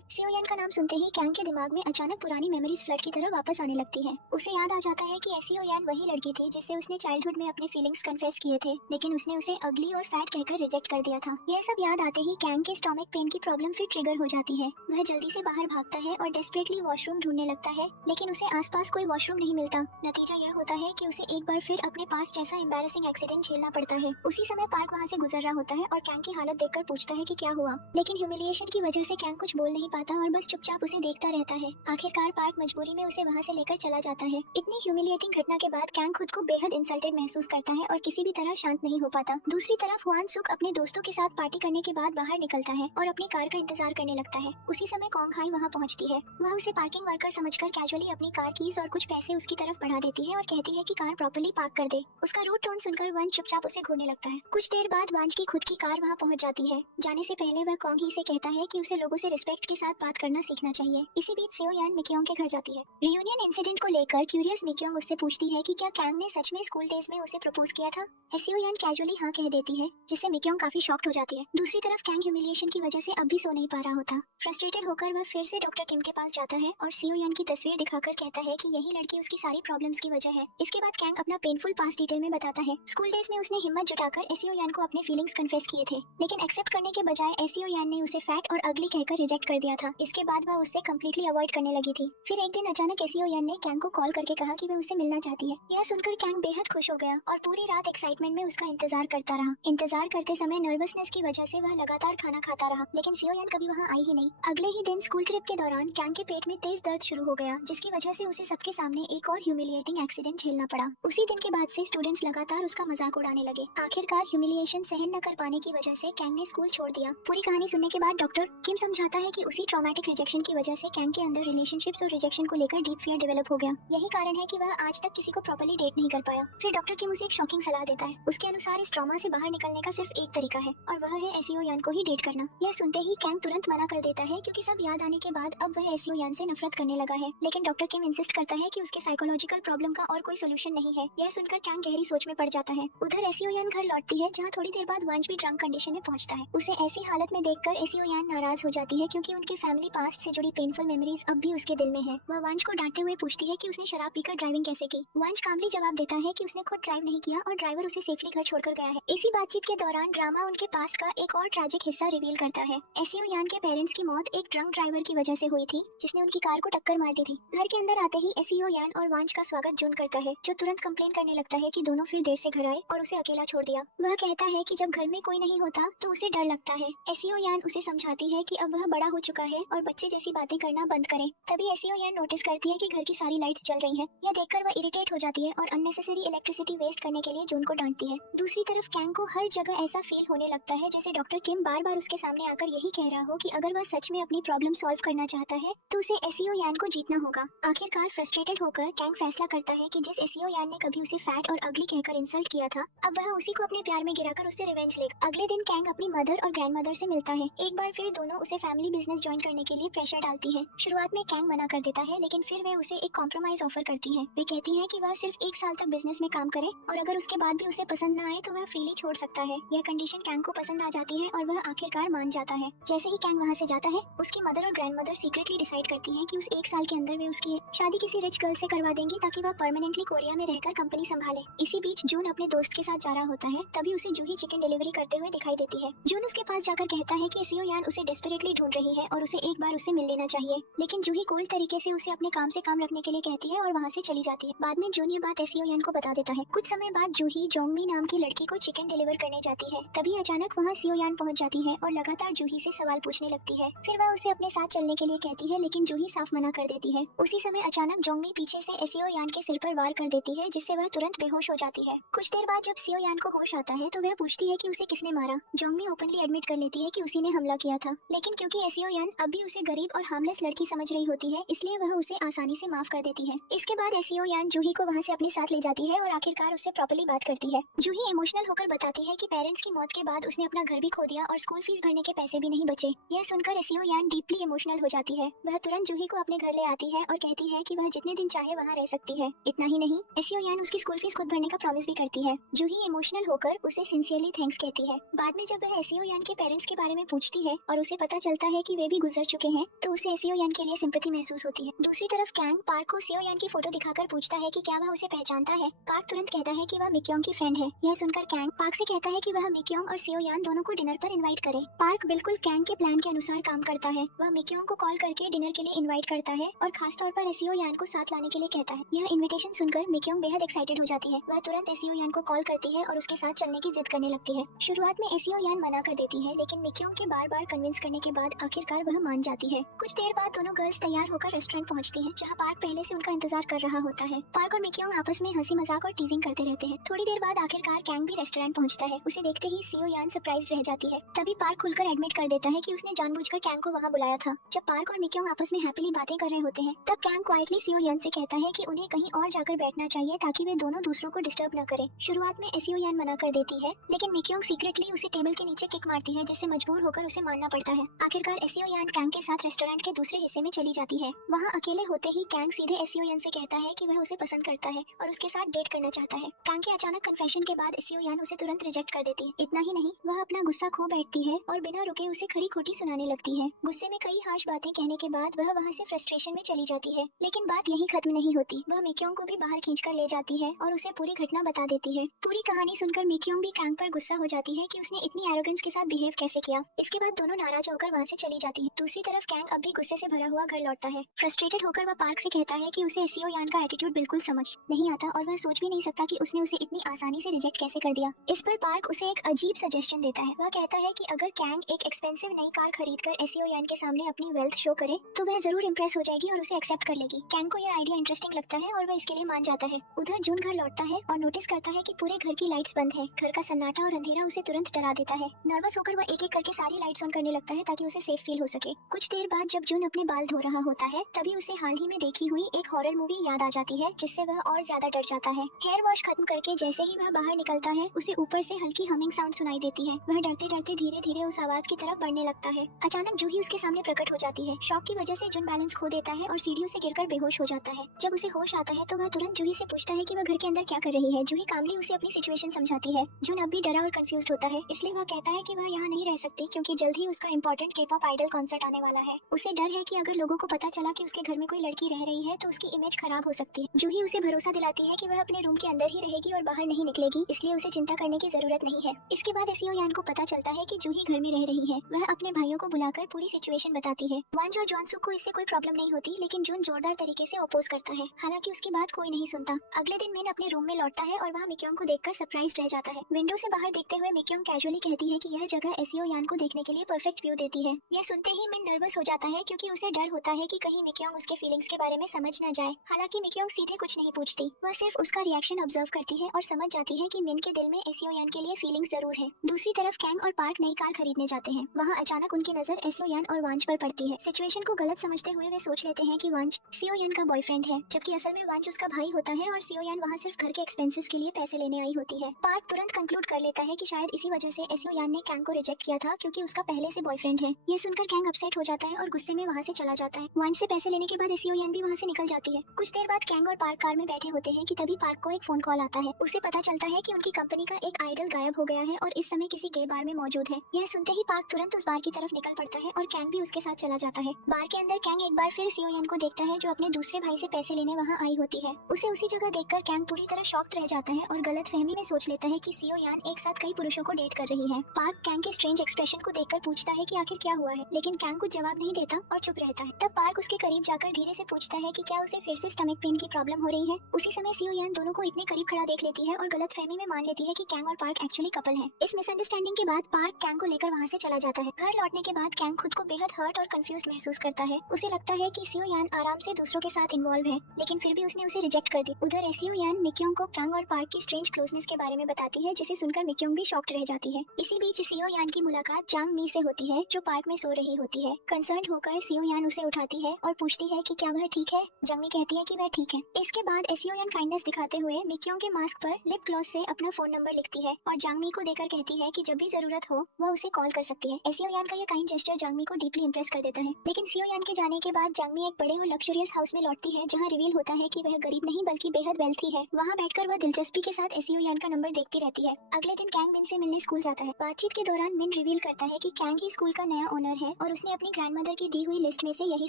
एसियो यान का नाम सुनते ही कैंग के दिमाग में अचानक पुरानी मेमोरीज फ्लड की तरह वापस आने लगती है। उसे याद आ जाता है कि एसियो यान वही लड़की थी जिससे उसने चाइल्डहुड में अपने फीलिंग्स कन्फेस किए थे, लेकिन उसने उसे अगली और फैट कहकर रिजेक्ट कर दिया था। यह सब याद आते ही कैंग के स्टमक पेन की प्रॉब्लम फिर ट्रिगर हो जाती है। वह जल्दी से बाहर भागता है और डेस्परेटली वॉशरूम ढूंढने लगता है, लेकिन उसे आसपास कोई वॉशरूम नहीं मिलता। नतीजा यह होता है कि उसे एक बार फिर अपने पास जैसा एम्बैरेसिंग एक्सीडेंट झेलना पड़ता है। उसी समय पार्क वहाँ से गुजर रहा होता है और कैंग की हालत देखकर पूछता है कि क्या हुआ, लेकिन ह्यूमिलिएशन की वजह से कैंग कुछ बोल नहीं पाता और बस चुपचाप उसे देखता रहता है। आखिरकार पार्क मजबूरी में उसे वहाँ से लेकर चला जाता है। इतनी ह्यूमिलिएटिंग घटना के बाद कैंग खुद को बेहद इंसल्टेड महसूस करता है और किसी भी तरह शांत नहीं हो पाता। दूसरी तरफ हुआन सुक अपने दोस्तों के साथ पार्टी करने के बाद बाहर निकलता है और अपनी कार का इंतजार करने लगता है। उसी समय कॉन्ग हाई वहाँ पहुँचती है। वह उसे पार्किंग वर्कर समझकर कैजुअली अपनी कार कीज और कुछ पैसे उसकी तरफ बढ़ा देती है और कहती है कि कार प्रॉपर्ली पार्क कर दे। उसका रूट टोन सुनकर वंश चुपचाप उसे घूरने लगता है। कुछ देर बाद वंश की खुद की कार वहाँ पहुँच जाती है। जाने से पहले वह कॉन्ग ही से कहता है कि उसे लोगों से रिस्पेक्ट के साथ बात करना सीखना चाहिए। इसी बीच सेओ यान मिक्योंग के घर जाती है। रियूनियन इंसिडेंट को लेकर क्यूरियस मिक्योंग उससे पूछती है कि क्या कैंग ने सच में स्कूल डेज में उसे प्रपोज किया था। सेओ यान कैजुअली हाँ कह देती है, जिससे मिक्योंग काफी शॉक्ड हो जाती है। दूसरी तरफ कैंग ह्यूमिलिएशन की वजह से अब भी सो नहीं पा रहा होता। फ्रस्ट्रेटेड होकर वह फिर से डॉक्टर किम के पास जाता है और सेओ यान की तस्वीर दिखाकर कहता है कि यही लड़की उसकी सारी प्रॉब्लम्स की वजह है। इसके बाद कैंग अपना पेनफुल पास्ट डिटेल में बताता है। स्कूल डेज में उसने हिम्मत जुटाकर एसियो यान को अपने फीलिंग्स कन्फेस किए थे, लेकिन एक्सेप्ट करने के बजाय एसियो यान ने उसे फैट और अगली कहकर रिजेक्ट कर दिया था। इसके बाद वह उससे कम्प्लीटली अवॉइड करने लगी थी। फिर एक दिन अचानक एसियो यान ने कैंग को कॉल करके कहा कि वह उससे मिलना चाहती है। यह सुनकर कैंग बेहद खुश हो गया और पूरी रात एक्साइटमेंट में उसका इंतजार करता रहा। इंतजार करते समय नर्वसनेस की वजह से वह लगातार खाना खाता रहा, लेकिन सियो यान कभी वहाँ आई ही नहीं। अगले ही दिन स्कूल ट्रिप के दौरान कैंग के पेट में तेज दर्द शुरू हो गया, जिसकी वजह से उसे सबके सामने एक और ह्यूमिलिएटिंग एक्सीडेंट झेलना पड़ा। उसी दिन के बाद से स्टूडेंट्स लगातार उसका मजाक उड़ाने लगे। आखिरकार ह्यूमिलिएशन सहन न कर पाने की वजह से कैंग ने स्कूल छोड़ दिया। पूरी कहानी सुनने के बाद डॉक्टर किम समझाता है कि उसी ट्रॉमेटिक रिजेक्शन की वजह से कैंग के अंदर रिलेशनशिप्स और रिजेक्शन को लेकर डीप फियर डेवलप हो गया। यही कारण है कि वह आज तक किसी को प्रॉपर्ली डेट नहीं कर पाया। फिर डॉक्टर किम उसे एक शॉकिंग सलाह देता है। उसके अनुसार इस ट्रॉमा से बाहर निकलने का सिर्फ एक तरीका है और वह है एसियो यान को ही डेट करना। यह सुनते ही कैंग तुरंत मना कर देता है क्योंकि सब याद आने के बाद अब वह एसियो यान से नफरत करने लगा है। लेकिन डॉक्टर किम इंसिस्ट करता है कि उसके साइकोलॉजिकल प्रॉब्लम का और कोई सोल्यूशन नहीं है। यह सुनकर कैंग गहरी सोच में पड़ जाता है। उधर एसियो यान घर लौटती है, जहाँ थोड़ी देर बाद वंश भी ड्रंक कंडीशन में पहुंचता है। उसे ऐसी हालत में देखकर एसियो एसियो यान नाराज हो जाती है क्योंकि उनके फैमिली पास्ट से जुड़ी पेनफुल मेमोरीज अब भी उसके दिल में है। वह वंश को डांटते हुए पूछती है कि उसने शराब पीकर ड्राइविंग कैसे की। वंश कामली जवाब देता है कि उसने खुद ड्राइव नहीं किया और ड्राइवर उसे सेफली घर छोड़कर गया है। इसी बातचीत के दौरान ड्रामा उनके पास्ट का एक और ट्रैजिक हिस्सा रिवील करता है। एसियो यान के पेरेंट्स की मौत एक ड्रंक ड्राइवर की वजह से हुई थी जिसने उनकी कार को टक्कर मार दी थी। घर के अंदर आते ही एसियो यान और वंश का स्वागत जून करता है, जो तुरंत कंप्लेन करने लगता है कि दोनों फिर देर से घर आए और उसे अकेला छोड़ दिया। वह कहता है कि जब घर में कोई नहीं होता तो उसे डर लगता है। एसियो यान उसे समझाती है कि अब वह बड़ा हो चुका है और बच्चे जैसी बातें करना बंद करे। तभी एसियो यान नोटिस करती है कि घर की सारी लाइट्स जल रही हैं। यह देखकर वह इरिटेट हो जाती है और अननेसेसरी इलेक्ट्रिसिटी वेस्ट करने के लिए जून को डांटती है। दूसरी तरफ कैंग को हर जगह ऐसा फील होने लगता है जैसे डॉक्टर किम बार बार उसके सामने आकर यही कह रहा हो कि अगर वह सच में अपनी प्रॉब्लम सॉल्व करना चाहता है तो उसे एसियो यान को जीतना होगा। आखिरकार फ्रस्ट्रेटेड होकर कैंग फैसला करता है कि जिस एसियो यान ने कभी उसे फैट और अगली कहकर इंसल्ट किया था, अब वह उसी को अपने प्यार में गिराकर उससे रिवेंज लेगा। अगले दिन कैंग अपनी मदर और ग्रैंडमदर से मिलता है। एक बार फिर दोनों उसे फैमिली बिजनेस ज्वाइन करने के लिए प्रेशर डालती है। शुरुआत में कैंग मना कर देता है, लेकिन फिर वे उसे एक कॉम्प्रोमाइज ऑफर करती है। वे कहती है कि वह सिर्फ 1 साल तक बिजनेस में काम करे और अगर उसके बाद भी उसे पसंद न आए तो वह फ्रीली छोड़ सकता है। यह कंडीशन कैंग को पसंद आ जाती है और वह आखिरकार मान जाता है। जैसे ही कैंग वहाँ से जाता है, उसकी मदर और ग्रैंडमदर सीक्रेटली डिसाइड करती है कि उस 1 साल के अंदर वे उसकी शादी किसी रिच गर्ल से करवा देंगी ताकि वह परमानेंटली कोरिया में रहकर कंपनी संभाले। इसी बीच जून अपने दोस्त के साथ जा रहा होता है, तभी उसे जूही चिकन डिलीवरी करते हुए दिखाई देती है। जून उसके पास जाकर कहता है कि एसियो यान उसे डेस्परेटली ढूंढ रही है और उसे एक बार उससे मिल लेना चाहिए, लेकिन जूही कोल्ड तरीके से उसे अपने काम से काम रखने के लिए कहती है और वहाँ से चली जाती है। बाद में जून ये बात एसियो यान को बता देता है। कुछ समय बाद जूही जोंगमी नाम की लड़की को चिकन डिलीवर करने जाती है। तभी अचानक वहाँ एसियो यान पहुँच जाती है और लगातार जूही से सवाल पूछने लगती है। फिर वह उसे अपने साथ चलने के लिए कहती है, लेकिन जूही साफ मना कर देती है। उसी समय अचानक जोंगमी पीछे से एसियो यान के सिर पर वार कर देती है, जिससे वह तुरंत बेहोश हो जाती है। कुछ देर बाद जब एसियो यान को होश आता है तो वह पूछती है कि उसे किसने मारा। जोंगमी ओपनली एडमिट कर लेती है कि उसी ने हमला किया था, लेकिन क्योंकि एसियो यान अब भी उसे गरीब और हार्मलेस लड़की समझ रही होती है, इसलिए वह उसे आसानी से माफ कर देती है। इसके बाद एसियो यान जूही को वहाँ से अपने साथ ले जाती है और आखिरकार उससे प्रॉपर्ली बात करती है। जूही इमोशनल होकर बताती है कि पेरेंट्स की मौत के बाद उसने अपना घर भी खो दिया और स्कूल फीस भरने के पैसे भी नहीं बचे। यह सुनकर एसियो यान डीपली इमोशनल हो जाती है। वह तुरंत जूही को अपने घर ले आती है और कहती है कि वह जितने दिन चाहे वहाँ रह सकती है। इतना ही नहीं, एसियो यान उसकी स्कूल फीस खुद भरने का प्रॉमिस भी करती है। जूही इमोशनल होकर उसे सिंसियरली थैंक्स कहती है। बाद में जब वह एसियो यान के पेरेंट्स के बारे में पूछती है और उसे पता चलता है कि वे भी गुजर चुके हैं, तो उसे एसियो यान के लिए सिंपैथी महसूस होती है। दूसरी तरफ कैंग पार्क को एसियो यान की फोटो दिखाकर पूछता है कि क्या वह उसे पहचानता है। पार्क तुरंत कहता है कि वह मिक्योंग की फ्रेंड है। यह सुनकर कैंग पार्क से कहता है कि वह मिक्योंग और एसियो यान दोनों को डिनर पर इनवाइट करे। पार्क बिल्कुल कैंग के प्लान के अनुसार काम करता है। वह मिक्योंग को कॉल करके डिनर के लिए इनवाइट करता है और खास तौर पर एसियो यान को साथ लाने के लिए कहता है। यह इनविटेशन सुनकर मिक्योंग बेहद एक्साइटेड हो जाती है। वह तुरंत एसियो यान को कॉल करती है और उसके साथ चलने की जिद करने लगती है। शुरुआत में एसियो यान मना कर देती है, लेकिन मिक्योंग के बार बार कन्विंस करने के बाद आखिरकार वह मान जाती है। कुछ देर बाद दोनों गर्ल्स तैयार होकर रेस्टोरेंट पहुंचती हैं, जहां पार्क पहले से उनका इंतजार कर रहा होता है। पार्क और मिक्योंग आपस में हंसी मजाक और टीजिंग करते रहते हैं। थोड़ी देर बाद आखिरकार कैंग भी रेस्टोरेंट पहुंचता है। उसे देखते ही एसियो यान सरप्राइज रह जाती है। तभी पार्क खुलकर एडमिट कर देता है कि उसने जानबूझकर कैंग को वहां बुलाया था। जब पार्क और मिक्योंग आपस में हैप्पीली बातें कर रहे होते हैं, तब कैंग क्वाइटली एसियो यान से कहता है कि उन्हें कहीं और जाकर बैठना चाहिए ताकि वे दोनों दूसरों को डिस्टर्ब न करें। शुरुआत में एसियो यान मना कर देती है, लेकिन मिक्योंग सीक्रेटली उसे टेबल के नीचे किक मारती है, जिससे मजबूर होकर उसे मानना पड़ता है। आखिरकार एसियो यान कैंग के साथ रेस्टोरेंट के दूसरे हिस्से में चली जाती है। वहाँ अकेले होते ही कैंग सीधे एसियो यान से कहता है कि वह उसे पसंद करता है और उसके साथ डेट करना चाहता है। कैंग के अचानक कन्फेशन के बाद एसियो यान उसे तुरंत रिजेक्ट कर देती है। इतना ही नहीं, वह अपना गुस्सा खो बैठती है और बिना रुके उसे खरी खोटी सुनाने लगती है। गुस्से में कई हार्श बातें कहने के बाद वह वहाँ से फ्रस्ट्रेशन में चली जाती है। लेकिन बात यही खत्म नहीं होती। वह मिक्योंग को भी बाहर खींचकर ले जाती है और उसे पूरी घटना बता देती है। पूरी कहानी सुनकर मिक्योंग भी कैंग पर गुस्सा हो जाती है कि उसने इतनी एरोगेंस के साथ बिहेव कैसे किया। इसके बाद दोनों नाराज होकर वहाँ से चली जाती है। दूसरी तरफ कैंग अब भी गुस्से से भरा हुआ घर लौटता है। फ्रस्ट्रेटेड होकर वह पार्क से कहता है कि उसे एसियो यान का एटीट्यूड बिल्कुल समझ नहीं आता और वह सोच भी नहीं सकता कि उसने उसे इतनी आसानी से रिजेक्ट कैसे कर दिया। इस पर पार्क उसे एक अजीब सजेशन देता है। वह कहता है कि अगर कैंग एक एक्सपेंसिव नई कार खरीदकर एसियो यान के सामने अपनी वेल्थ शो करे तो वह जरूर इंप्रेस हो जाएगी और उसे एक्सेप्ट कर लेगी। कैंग को यह आइडिया इंटरेस्टिंग लगता है और वह इसके लिए मान जाता है। उधर जून घर लौटता है और नोटिस करता है कि पूरे घर की लाइट्स बंद है। घर का सन्नाटा और अंधेरा उसे तुरंत डरा देता है। नर्वस होकर वह एक एक करके सारी लाइट्स ऑन करने लगता है ताकि उसे सेफ फील हो सके। कुछ देर बाद जब जून अपने बाल धो रहा होता है, तभी उसे हाल ही में देखी हुई एक हॉरर मूवी याद आ जाती है, जिससे वह और ज्यादा डर जाता है। हेयर वॉश खत्म करके जैसे ही वह बाहर निकलता है, उसे ऊपर से हल्की हमिंग साउंड सुनाई देती है। वह डरते डरते धीरे धीरे उस आवाज की तरफ बढ़ने लगता है। अचानक जूही उसके सामने प्रकट हो जाती है। शॉक की वजह से जून बैलेंस खो देता है और सीढ़ियों से गिरकर बेहोश हो जाता है। जब उसे होश आता है तो वह तुरंत जूही से पूछता है कि वह घर के अंदर क्या कर रही है। जूही कामली उसे अपनी सिचुएशन समझाती है। जून अब भी डरा और कंफ्यूज्ड होता है, इसलिए वह कहता है कि वह यहाँ नहीं रह सकती क्योंकि जल्द जल्द ही उसका इंपॉर्टेंट K-pop आइडल कॉन्सर्ट आने वाला है। उसे डर है कि अगर लोगों को पता चला कि उसके घर में कोई लड़की रह रही है तो उसकी इमेज खराब हो सकती है। जूही उसे भरोसा दिलाती है कि वह अपने रूम के अंदर ही रहेगी और बाहर नहीं निकलेगी, इसलिए उसे चिंता करने की जरूरत नहीं है। इसके बाद एसियो यान को पता चलता है कि जूही घर में रह रही है। वह अपने भाइयों को बुलाकर पूरी सिचुएशन बताती है। वांज और जॉनसुक को इससे कोई प्रॉब्लम नहीं होती, लेकिन जून जोरदार तरीके से अपोज करता है। हालांकि उसकी बात कोई नहीं सुनता। अगले दिन मिन अपने रूम में लौटता है और वहाँ मिक्योंग को देखकर सरप्राइज रह जाता है। विंडो से बाहर देखते हुए मिक्योंग कैजुअली कहती है कि यह जगह एसियो यान को देखने के लिए परफेक्ट व्यू देती है। यह सुनते ही मिन नर्वस हो जाता है क्योंकि उसे डर होता है कि कहीं मिक्योंग उसके फीलिंग्स के बारे में समझ न जाए। हालांकि मिक्योंग सीधे कुछ नहीं पूछती, वह सिर्फ उसका रिएक्शन ऑब्जर्व करती है और समझ जाती है कि मिन के दिल में एसियो यान के लिए फीलिंग्स जरूर है। दूसरी तरफ कैंग और पार्क नई कार खरीदने जाते हैं। वहाँ अचानक उनकी नजर एसियो यान और वांज पर पड़ती है। सिचुएशन को गलत समझते हुए वे सोच लेते हैं कि वांज सियो यान का बॉयफ्रेंड है, जबकि असल में वांज उसका भाई होता है और सियो यान वहाँ सिर्फ घर के एक्सपेंसेस के लिए पैसे लेने आई होती है। पार्क तुरंत कंक्लूड कर लेता है कि शायद इसी वजह से एसियो यान ने कैंग को रिजेक्ट किया था, क्योंकि उसका पहले से बॉयफ्रेंड है। ये सुनकर कैंग अपसेट हो जाता है और गुस्से में वहाँ से चला जाता है। वांज से पैसे लेने के बाद एसियो यान भी वहाँ से निकल जाती है। कुछ देर बाद कैंग और पार्क कार में बैठे होते हैं कि तभी पार्क को एक फोन कॉल आता है। उसे पता चलता है कि उनकी कंपनी का एक आइडल गायब हो गया है और इस समय किसी गे बार में मौजूद है। यह सुनते ही पार्क तुरंत उस बार की तरफ निकल पड़ता है और कैंग भी उसके साथ चला जाता है। बार के अंदर कैंग एक बार फिर सियो यान को देखता है, जो अपने दूसरे भाई से पैसे लेने वहाँ आई होती है। उसे उसी जगह देखकर कैंग पूरी तरह शॉक्ड रह जाता है और गलतफहमी में सोच लेता है कि सियो यान एक साथ कई पुरुषों को डेट कर रही है। पार्क कैंग के स्ट्रेंज एक्सप्रेशन को देखकर पूछता है कि आखिर क्या हुआ है, लेकिन कैंग कुछ जवाब नहीं देता और चुप रहता है। तब पार्क उसके करीब जाकर धीरे से पूछता है कि क्या उसे फिर से स्टमक पेन की प्रॉब्लम हो रही है। उसी समय सियो यान दोनों को इतने करीब खड़ा देख लेती है और गलतफहमी में मान लेती है कि कैंग और पार्क एक्चुअली कपल हैं। इस मिसअंडरस्टैंडिंग के बाद पार्क कैंग को लेकर वहाँ से चला जाता है। घर लौटने के बाद कैंग खुद को बेहद हर्ट और कंफ्यूज महसूस करता है। उसे लगता है कि सियो यान आराम से दूसरों के साथ इन्वॉल्व है, लेकिन फिर भी उसने उसे रिजेक्ट कर दी। उधर एसियो यान मिक्योंग को कैंग और पार्क की स्ट्रेंज क्लोजनेस के बारे में बताती है, जिसे सुनकर मिक्योंग भी शॉक्ड रह जाती है। इसी बीच सियो यान की मुलाकात जांग मी से होती है, जो पार्क में सो रही होती है। कंसर्न होकर सियो यान उसे उठाती है और पूछती है कि क्या वह ठीक है। जांग मी कहती है कि वह ठीक है। इसके बाद एसियो यान काइंडनेस दिखाते हुए मिक्योंग के मास्क पर लिप ग्लॉस से अपना फोन नंबर लिखती है और जांग मी को देकर कहती है कि जब भी जरूरत हो वह उसे कॉल कर सकती है। एसियो यान का यह काइंड जेस्चर जांग मी को डीपली इंप्रेस कर देता है। लेकिन सियो यान के जाने के बाद जांग मी एक बड़े और लग्जरियस हाउस में लौटती है, जहाँ रिवील होता है कि वह गरीब नहीं बल्कि बेहद वेल्थी है। वहाँ बैठकर वह दिलचस्पी के साथ एसियो यान का नंबर देखती रहती है। अगले दिन कैंग मिन से मिलने स्कूल जाता है। बातचीत के दौरान मिन रिवील करता है कि कैंग ही स्कूल का नया ओनर है और उसने अपनी ग्रैंडमदर की दी हुई लिस्ट में से यही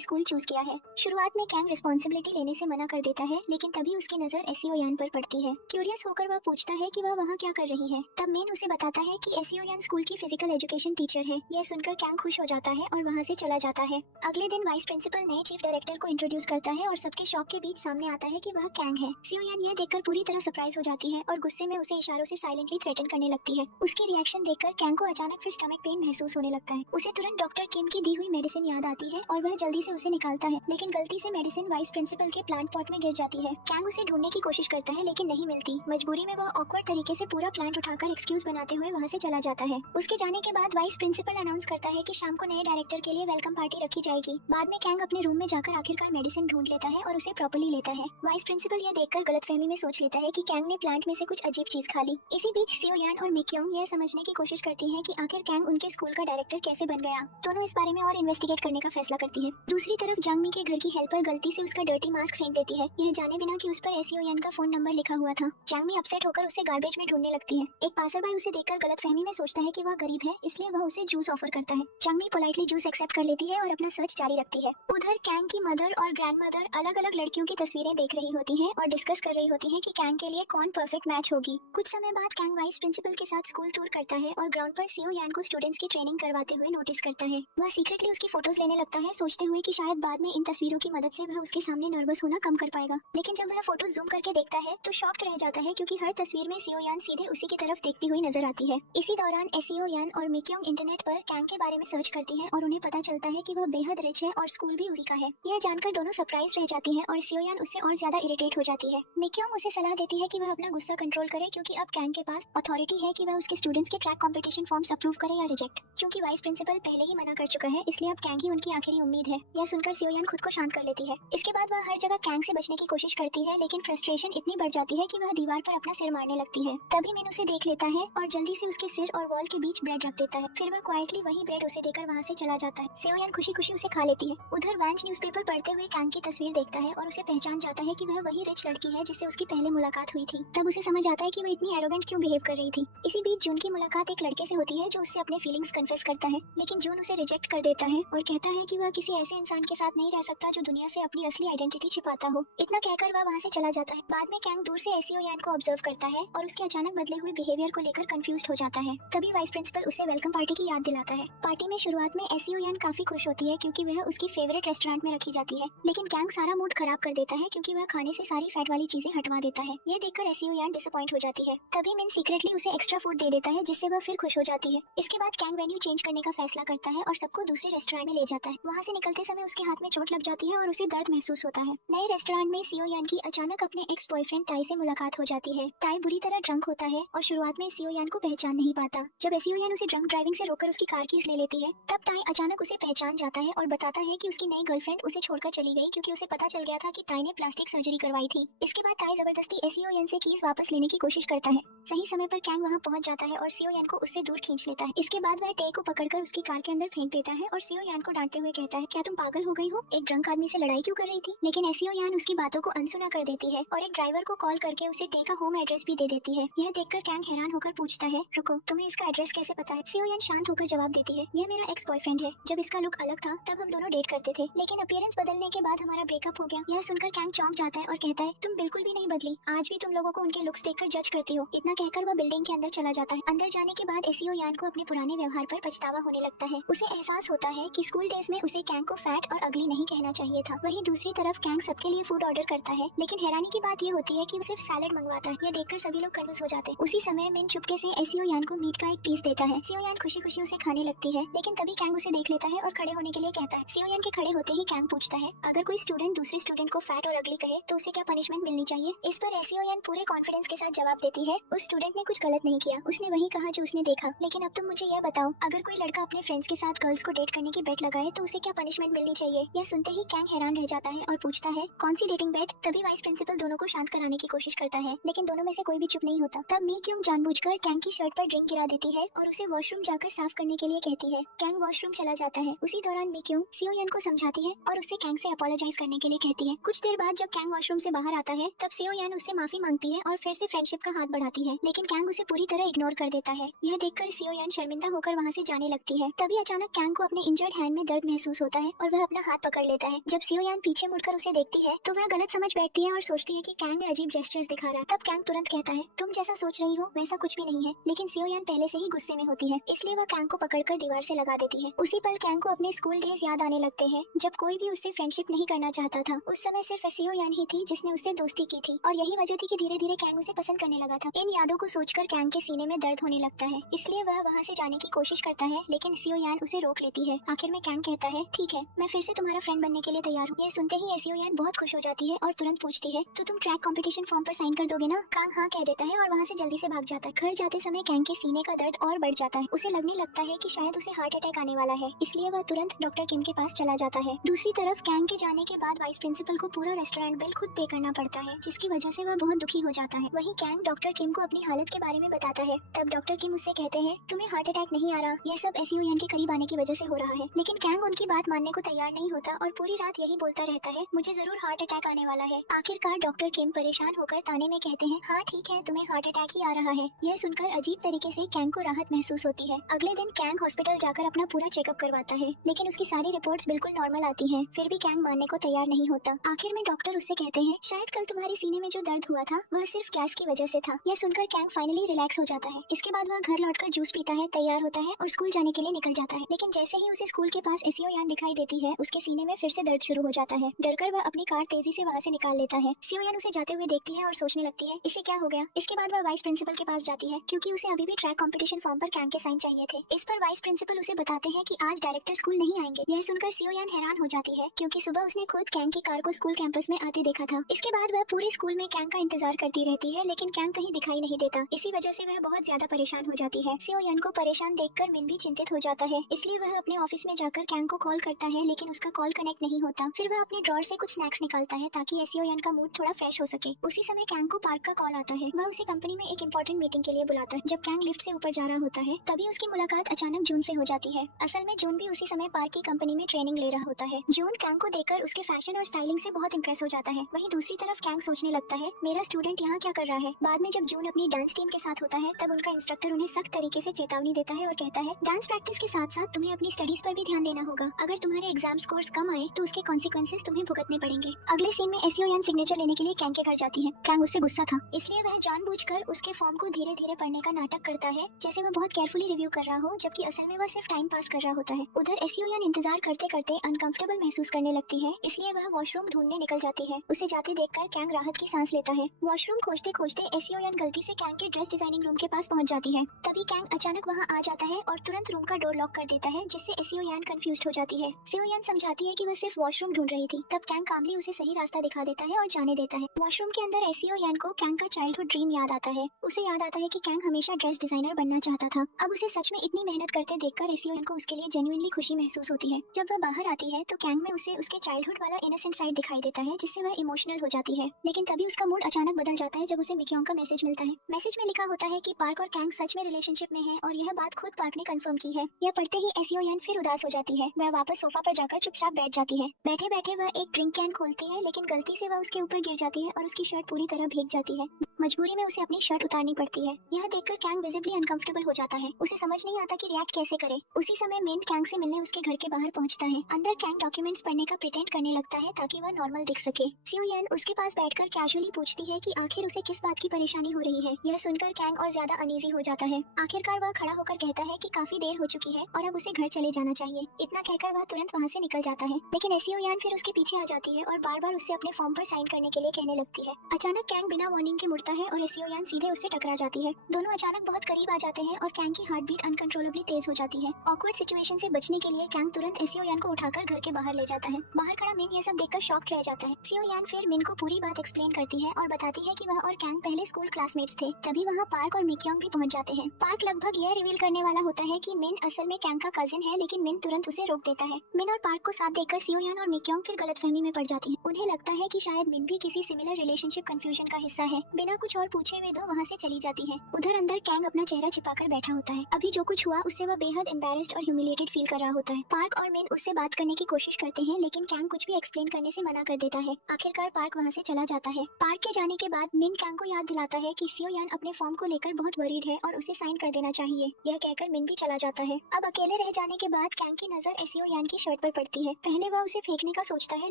स्कूल चूज किया है। शुरुआत में कैंग रिस्पॉन्सिबिलिटी लेने से मना कर देता है, लेकिन तभी उसकी नजर एसियो यान पर पड़ती है। क्यूरियस होकर वह पूछता है कि वह वहाँ क्या कर रही है। तब मिन उसे बताता है कि एसियो यान स्कूल की फिजिकल एजुकेशन टीचर है। यह सुनकर कैंग खुश हो जाता है और वहाँ से चला जाता है। अगले दिन वाइस प्रिंसिपल नए चीफ डायरेक्टर को इंट्रोड्यूस करता है और सबके शॉक के बीच सामने आता है कि वह कैंग है। सियो यान यह देखकर पूरी तरह सरप्राइज हो जाती है और गुस्से में उसे इशारों से साइलेंटली थ्रेटन करने लगती है। उसके रिएक्शन देखकर कैंग को अचानक फिर स्टमक पेन महसूस होने लगता है। उसे तुरंत डॉक्टर किम की दी हुई मेडिसिन याद आती है और वह जल्दी से उसे निकालता है, लेकिन गलती से मेडिसिन वाइस प्रिंसिपल के प्लांट पॉट में गिर जाती है। कैंग उसे ढूंढने की कोशिश करता है, लेकिन नहीं मिलती। मजबूरी में वह ऑकवर्ड तरीके से पूरा प्लांट उठाकर एक्सक्यूज बनाते हुए वहाँ से चला जाता है। उसके जाने के बाद वाइस प्रिंसिपल अनाउंस करता है कि शाम को नए डायरेक्टर के लिए वेलकम पार्टी रखी जाएगी। बाद में कैंग अपने रूम में जाकर आखिरकार मेडिसिन ढूंढ लेता है और उसे प्रॉपर्ली लेता है। वाइस प्रिंसिपल यह देखकर गलतफहमी में सोच लेता है कि कैंग ने प्लांट में से कुछ अजीब चीज खा ली। इसी बीच सियो यान और मिक्योंग यह समझने की कोशिश करती हैं कि आखिर कैंग उनके स्कूल का डायरेक्टर कैसे बन गया। दोनों इस बारे में और इन्वेस्टिगेट करने का फैसला करती है। दूसरी तरफ जांग मी के घर की हेल्पर गलती से उसका डर्टी मास्क फेंक देती है, यह जाने बिना कि उस पर एसियो यान का फोन नंबर लिखा हुआ था। जांग मी अपसेट होकर उसे गार्बेज में ढूंढने लगती है। एक पासरबाई उसे देखकर गलतफहमी में सोचता है कि वह गरीब है, इसलिए वह उसे जूस ऑफर करता है। जांग मी पोलाइटली जूस एक्सेप्ट कर लेती है और अपना सर्च जारी रखती है। उधर कैंग की मदर और ग्रैंडमदर अलग अलग लड़कियों की तस्वीरें देख रही होती हैं और डिस्कस कर रही होती हैं कि कैंग के लिए कौन परफेक्ट मैच होगी। कुछ समय बाद कैंग वाइस प्रिंसिपल के साथ स्कूल टूर करता है और ग्राउंड पर सियो यान को स्टूडेंट्स की ट्रेनिंग करवाते हुए नोटिस करता है। वह सीक्रेटली उसकी फोटोज लेने लगता है, सोचते हुए कि शायद बाद में इन तस्वीरों की मदद से वह उसके सामने नर्वस होना कम कर पाएगा। लेकिन जब वह फोटोज जूम करके देखता है तो शॉक्ड रह जाता है, क्योंकि हर तस्वीर में सियो यान सीधे उसी की तरफ देखती हुई नजर आती है। इसी दौरान एसियो यान और मिक्योंग इंटरनेट पर कैंग के बारे में सर्च करती है और उन्हें पता चलता है कि वह बेहद रिच है और स्कूल भी उसी का है। यह जानकर दोनों सरप्राइज रह जाती है और सियो यान उससे और ज्यादा इरिटेट हो जाती है। मिक्योंग उसे सलाह देती है कि वह अपना गुस्सा कंट्रोल करे, क्योंकि अब कैंग के पास अथॉरिटी है कि वह उसके स्टूडेंट्स के ट्रैक कंपटीशन फॉर्म्स अप्रूव करे या रिजेक्ट। क्योंकि वाइस प्रिंसिपल पहले ही मना कर चुका है, इसलिए अब कैंग ही उनकी आखिरी उम्मीद है। यह सुनकर सियो यान खुद को शांत कर लेती है। इसके बाद वह हर जगह कैंग से बचने की कोशिश करती है, लेकिन फ्रस्ट्रेशन इतनी बढ़ जाती है कि वह दीवार पर अपना सिर मारने लगती है। तभी मिन उसे देख लेता है और जल्दी से उसके सिर और वॉल के बीच ब्रेड रख देता है। फिर वह क्वाइटली वही ब्रेड उसे देकर वहाँ से चला जाता है। सियो यान खुशी खुशी उसे खा लेती है। उधर वांज न्यूज़पेपर पढ़ते हुए कैंग की तस्वीर देखता है और उसे पहचान जाता है कि वह वही रिच लड़की है जिससे उसकी पहले मुलाकात हुई थी। तब उसे समझ आता है कि वह इतनी एरोगेंट क्यों बिहेव कर रही थी। इसी बीच जून की मुलाकात एक लड़के से होती है जो उससे अपने फीलिंग्स कन्फेस करता है, लेकिन जून उसे रिजेक्ट कर देता है और कहता है कि वह किसी ऐसे इंसान के साथ नहीं रह सकता जो दुनिया से अपनी असली आइडेंटिटी छिपाता हो। इतना कहकर वह वहाँ से चला जाता है। बाद में कैंग दूर से एसईओ यान को ऑब्जर्व करता है और उसके अचानक बदले हुए बिहेवियर को लेकर कंफ्यूज हो जाता है। तभी वाइस प्रिंसिपल उसे वेलकम पार्टी की याद दिलाता है। पार्टी में शुरुआत में एसईओ यान काफी खुश होती है क्योंकि वह उसकी फेवरेट रेस्टोरेंट में रखी जाती है, लेकिन कैंग सारा मूड खराब कर देता है क्योंकि वह खाने से सारी फैट वाली चीजें हटवा देता है। यह देखकर एसईओ यान डिसअपॉइंट हो जाती है। तभी मिन सीक्रेटली उसे एक्स्ट्रा फूड दे देता है जिससे वह फिर खुश हो जाती है। इसके बाद कैंग वेन्यू चेंज करने का फैसला करता है और सबको दूसरे रेस्टोरेंट में ले जाता है। वहाँ से निकलते समय उसके हाथ में चोट लग जाती है और उसे दर्द महसूस होता है। नए रेस्टोरेंट में सीओ यान की अचानक अपने एक्स बॉयफ्रेंड टाई से मुलाकात हो जाती है। टाई बुरी तरह ड्रंक होता है और शुरुआत में सीओ यान को पहचान नहीं पाता। जब सीओ यान उसे ड्रंक ड्राइविंग से रोककर उसकी कार कीज ले लेती है, तब टाई अचानक उसे पहचान जाता है और बताता है कि उसकी नई गर्लफ्रेंड उसे छोड़कर चली गई क्योंकि उसे पता चल गया था कि टाई ने प्लास्टिक सर्जरी करवाई थी। इसके बाद टाई जबरदस्ती सीओ यान से कीज वापस लेने की कोशिश करता है। सही समय पर कैंग वहाँ पहुंच जाता है और सीओ यान को उससे दूर खींच लेता है। इसके बाद वह टे को पकड़कर उसकी कार के अंदर फेंक देता है और सीओ यान को डांटते हुए कहता है, क्या तुम पागल हो गई हो? एक ड्रंक आदमी से लड़ाई क्यों कर रही थी? लेकिन सीओ यान उसकी बातों को अनसुना कर देती है और एक ड्राइवर को कॉल करके उसे टे का होम एड्रेस भी दे देती है। यह देखकर कैंग हैरान होकर पूछता है, रुको, तुम्हें इसका एड्रेस कैसे पता है? सीओ यान शांत होकर जवाब देती है, यह मेरा एक्स बॉयफ्रेंड है। जब इसका लुक अलग था तब हम दोनों डेट करते थे, लेकिन अपीयरेंस बदलने के बाद हमारा ब्रेकअप हो गया। यह सुनकर कैंग चौंक जाता है और कहता है, तुम बिल्कुल भी नहीं बदली, आज भी तुम लोगों को उनके लुक्स देखकर जज करती हो। इतना कहकर वह बिल्डिंग के अंदर चला जाता है। अंदर जाने के बाद एसईओ यान को अपने पुराने व्यवहार पर पछतावा होने लगता है। उसे एहसास होता है कि स्कूल डेज में उसे कैंग को फैट और अगली नहीं कहना चाहिए था। वहीं दूसरी तरफ कैंग सबके लिए फूड ऑर्डर करता है, लेकिन हैरानी की बात यह होती है कि वो सिर्फ सैलेड मंगवाता है। यह देखकर सभी लोग कंफ्यूज हो जाते हैं। उसी समय मिन चुपके से एसईओ यान को मीट का एक पीस देता है। सीओ यान खुशी खुशी उसे खाने लगती है, लेकिन तभी कैंग उसे देख लेता है और खड़े होने के लिए कहता है। सीओ यान के खड़े होते ही कैंग पूछता है, अगर कोई स्टूडेंट दूसरे स्टूडेंट को फैट और अगली कहे तो उसे क्या पनिशमेंट मिलनी चाहिए? इस पर एसईओ यान पूरे कॉन्फिडेंस के साथ जवाब देती है, उस स्टूडेंट ने कुछ गलत नहीं किया, उसने वही कहा जो उसने देखा। लेकिन अब तुम मुझे यह बताओ, अगर कोई लड़का अपने फ्रेंड्स के साथ गर्ल्स को डेट करने की बेट लगाए तो उसे क्या पनिशमेंट मिलनी चाहिए? यह सुनते ही कैंग हैरान रह जाता है और पूछता है, कौन सी डेटिंग बेट? तभी वाइस प्रिंसिपल दोनों को शांत कराने की कोशिश करता है, लेकिन दोनों में से कोई भी चुप नहीं होता। तब मी क्योंग जानबूझकर कैंग की शर्ट पर ड्रिंक गिरा देती है और उसे वॉशरूम जाकर साफ करने के लिए कहती है। कैंग वॉशरूम चला जाता है। उसी दौरान मी क्योंग सीओ यान को समझाती है और उससे कैंग से अपोलोजाइज करने के लिए कहती है। कुछ देर बाद जब कैंग वॉशरूम से बाहर आता है, तब सीओ यान उससे माफी मांगती है और फिर से फ्रेंडशिप का हाथ बढ़ाती है, लेकिन कैंग उसे पूरी तरह इग्नोर कर देता है। यह देखकर सीओ यान शर्मिंदा होकर वहाँ से जाने लगती है। तभी अचानक कैंग को अपने इंजर्ड हैंड में दर्द महसूस होता है और वह अपना हाथ पकड़ लेता है। जब सीओ यान पीछे मुड़कर उसे देखती है तो वह गलत समझ बैठती है और सोचती है कि कैंग अजीब जेस्चर्स दिखा रहा है। तब कैंग तुरंत कहता है, तुम जैसा सोच रही हो वैसा कुछ भी नहीं है। लेकिन सीओ यान पहले से ही गुस्से में होती है, इसलिए वह कैंग को पकड़कर दीवार से लगा देती है। उसी पल कैंग को अपने स्कूल डेज याद आने लगते हैं, जब कोई भी उससे फ्रेंडशिप नहीं करना चाहता था। उस समय सिर्फ सीओ यान ही थी जिसने उससे दोस्ती की थी और यही वजह थी कि धीरे धीरे कैंग उसे पसंद करने लगा था। इन यादों को सोचकर कैंग के सीने में दर्द होने लगता है, इसलिए वह वहाँ से जाने की कोशिश करता है, लेकिन सीओ यान उसे रोक लेती है। आखिर में कैंग कहता है, ठीक है, मैं फिर से तुम्हारा फ्रेंड बनने के लिए तैयार हूँ। ये सुनते ही सीओ यान बहुत खुश हो जाती है और तुरंत पूछती है, तो तुम ट्रैक कंपटीशन फॉर्म पर साइन कर दोगे ना? कैंग हाँ कह देता है और वहाँ से जल्दी से भाग जाता है। घर जाते समय कैंग के सीने का दर्द और बढ़ जाता है। उसे लगने लगता है कि शायद उसे हार्ट अटैक आने वाला है, इसलिए वह तुरंत डॉक्टर किम के पास चला जाता है। दूसरी तरफ कैंग के जाने के बाद वाइस प्रिंसिपल को पूरा रेस्टोरेंट बिल खुद पे करना पड़ता है, जिसकी वजह से वह बहुत दुखी हो जाता है। वहीं कैंग डॉक्टर किम को अपनी हालत के बारे में बताता है। तब डॉक्टर किम उससे कहते हैं, तुम्हें हार्ट अटैक नहीं आ रहा, यह सब एसईओ यान के करीब आने की वजह से हो रहा है। लेकिन कैंग उनकी बात मानने को तैयार नहीं होता और पूरी रात यही बोलता रहता है, मुझे जरूर हार्ट अटैक आने वाला है। आखिरकार डॉक्टर किम परेशान होकर ताने में कहते हैं, हाँ ठीक है, तुम्हें हार्ट अटैक ही आ रहा है। यह सुनकर अजीब तरीके से कैंग को राहत महसूस होती है। अगले दिन कैंग हॉस्पिटल जाकर अपना पूरा चेकअप करवाता है, लेकिन उसकी सारी रिपोर्ट्स बिल्कुल नॉर्मल आती हैं। फिर भी कैंग मानने को तैयार नहीं होता। आखिर में डॉक्टर उससे कहते हैं, शायद कल तुम्हारे सीने में जो दर्द हुआ था वह सिर्फ गैस की वजह से था। यह सुनकर कैंग फाइनली रिलैक्स हो जाता है। इसके बाद वह घर लौटकर जूस पीता है, तैयार होता है और स्कूल जाने के लिए निकल जाता है। लेकिन जैसे ही उसे स्कूल के पास एसईओ यान दिखाई देती है, उसके सीने में फिर से दर्द शुरू हो जाता है। डरकर वह अपनी कार तेजी से वहाँ से निकाल लेता है। सीओ यान उसे जाते हुए देखती है और सोचने लगती है, इसे क्या हो गया। इसके बाद वह वाइस प्रिंसिपल के पास जाती है, क्योंकि उसे अभी भी ट्रैक कंपटीशन फॉर्म पर कैंग के साइन चाहिए थे। इस पर वाइस प्रिंसिपल उसे बताते हैं कि आज डायरेक्टर स्कूल नहीं आएंगे। यह सुनकर सीओ यान हैरान हो जाती है, क्योंकि सुबह उसने खुद कैंग की कार को स्कूल कैंपस में आते देखा था। इसके बाद वह पूरे स्कूल में कैंग का इंतजार करती रहती है, लेकिन कैंग कहीं दिखाई नहीं देता। इसी वजह से वह बहुत ज्यादा परेशान हो जाती है। सीओ यान को परेशान देखकर मिन भी चिंतित हो जाता है, इसलिए वह अपने ऑफिस में जाकर कैंग को कॉल करता है, लेकिन उसका कॉल कनेक्ट नहीं होता। फिर वह अपने ड्रॉर से कुछ स्नैक्स निकालता है ताकि एसईओ यान का मूड थोड़ा फ्रेश हो सके। उसी समय कैंग को पार्क का कॉल आता है। वह उसे कंपनी में एक इंपॉर्टेंट मीटिंग के लिए बुलाता है। जब कैंग लिफ्ट से ऊपर जा रहा होता है, तभी उसकी मुलाकात अचानक जून से हो जाती है। असल में जून भी उसी समय पार्क की कंपनी में ट्रेनिंग ले रहा होता है। जून कैंग को देखकर उसके फैशन और स्टाइलिंग से बहुत इंप्रेस हो जाता है। वहीं दूसरी तरफ कैंग सोचने लगता है, मेरा स्टूडेंट यहाँ क्या कर रहा है। बाद में जब जून अपनी डांस टीम के साथ होता है, तब उनका इंस्ट्रक्टर उन्हें सख्त तरीके से चेतावनी देता है और कहता करता है, डांस प्रैक्टिस के साथ साथ तुम्हें अपनी स्टडीज पर भी ध्यान देना होगा। अगर तुम्हारे एग्जाम स्कोर्स कम आए तो उसके कॉन्सिक्वेंसेस तुम्हें भुगतने पड़ेंगे। अगले सीन में एसियो यान सिग्नेचर लेने के लिए कैंग के घर जाती है। कैंग उससे गुस्सा था, इसलिए वह जानबूझकर उसके फॉर्म को धीरे धीरे पढ़ने का नाटक करता है, जैसे वह बहुत केयरफुली रिव्यू कर रहा हो, जबकि असल में वह सिर्फ टाइम पास कर रहा होता है। उधर एसियो यान इंतजार करते करते अनकंफर्टेबल महसूस करने लगती है, इसलिए वह वॉशरूम ढूंढने निकल जाती है। उसे जाते देखकर कैंग राहत की सांस लेता है। वॉशरूम खोजते खोजते एसियो यान गलती से कैंग के ड्रेस डिजाइनिंग रूम के पास पहुंच जाती है। तभी कैंग अचानक वहां आ जाता है और तुरंत रूम का डोर लॉक कर देता है, जिससे एसियो यान कंफ्यूज्ड हो जाती है। एसियो यान समझाती है कि वह सिर्फ वॉशरूम ढूंढ रही थी। तब कैंग कामली उसे सही रास्ता दिखा देता है और जाने देता है। वॉशरूम के अंदर एसियो यान को कैंग का चाइल्डहुड ड्रीम याद आता है। उसे याद आता है कि कैंग हमेशा ड्रेस डिजाइनर बनना चाहता था। अब उसे सच में इतनी मेहनत करते देखकर एसियो यान को उसके लिए जेन्युइनली खुशी महसूस होती है। जब वह बाहर आती है तो कैंग में उसे उसके चाइल्डहुड वाला इनोसेंट साइड दिखाई देता है, जिससे वह इमोशनल हो जाती है। लेकिन तभी उसका मूड अचानक बदल जाता है जब उसे मिक्योंग का मैसेज मिलता है। मैसेज में लिखा होता है कि पार्क और कैंग सच में रिलेशनशिप में हैं और यह बात खुद पार्क ने कंफर्म की है। यह पढ़ते ही एसियो यान फिर उदास हो जाती है। वह वापस सोफा पर जाकर चुपचाप बैठ जाती है। बैठे बैठे वह एक ड्रिंक कैन खोलती है, लेकिन गलती से वह उसके ऊपर गिर जाती है और उसकी शर्ट पूरी तरह भीग जाती है। मजबूरी में उसे अपनी शर्ट उतारनी पड़ती है। यह देखकर कैंग विजिबली अनकंफर्टेबल हो जाता है। उसे समझ नहीं आता कि रिएक्ट कैसे करे। उसी समय मिन कैंग से मिलने उसके घर के बाहर पहुंचता है। अंदर कैंग डॉक्यूमेंट्स पढ़ने का प्रिटेंड करने लगता है ताकि वह नॉर्मल दिख सके। सियो यान उसके पास बैठकर कैजुअली पूछती है कि आखिर उसे किस बात की परेशानी हो रही है। यह सुनकर कैंग और ज्यादा अनईजी हो जाता है। आखिरकार वह खड़ा होकर कहता है कि काफी देर हो चुकी है और अब उसे घर चले जाना चाहिए। इतना कहकर वह तुरंत वहाँ से निकल जाता है, लेकिन एसियो यान फिर उसके पीछे आ जाती है और बार बार उससे अपने फॉर्म पर साइन करने के लिए कहने लगती है। अचानक कैंग बिना वार्निंग के मुड़ता है और एसियो यान सीधे उससे टकरा जाती है। दोनों अचानक बहुत करीब आ जाते हैं और कैंग की हार्ट बीट अनकंट्रोलेबली तेज हो जाती है। ऑकवर्ड सिचुएशन से बचने के लिए कैंग तुरंत एसियो यान को उठाकर घर के बाहर ले जाता है। बाहर खड़ा मिन यह सब देखकर शॉक्ड रह जाता है। एसियो यान फिर मिन को पूरी बात एक्सप्लेन करती है और बताती है कि वह और कैंग पहले स्कूल क्लासमेट्स थे। तभी वहाँ पार्क और मिक्योंग भी पहुंच जाते हैं। पार्क लगभग यह रिवील करने वाला होता है कि मिन असल में कैंग का कजिन है, लेकिन मिन तुरंत उसे रोक देता है। मिन और पार्क को साथ देखकर सियो यान और मिक्योंग फिर गलतफहमी में पड़ जाती है। उन्हें लगता है कि शायद मिन भी किसी सिमिलर रिलेशनशिप कंफ्यूजन का हिस्सा है। बिना कुछ और पूछे वे दो वहाँ से चली जाती है। उधर अंदर कैंग अपना चेहरा छिपाकर बैठा होता है। अभी जो कुछ हुआ उससे वह बेहद एम्बैरेस्ड और ह्यूमिलेटेड फील कर रहा होता है। पार्क और मिन उससे बात करने की कोशिश करते हैं, लेकिन कैंग कुछ भी एक्सप्लेन करने से मना कर देता है। आखिरकार पार्क वहाँ से चला जाता है। पार्क के जाने के बाद मिन कैंग को याद दिलाता है कि सियो यान अपने फॉर्म को लेकर बहुत वरीड है और उसे साइन कर देना चाहिए। यह कहकर मिन भी चला जाता है। अब अकेले रह जाने के बाद कैंग की नजर एसियो यान की शर्ट पर पड़ती है। पहले वह उसे फेंकने का सोचता है,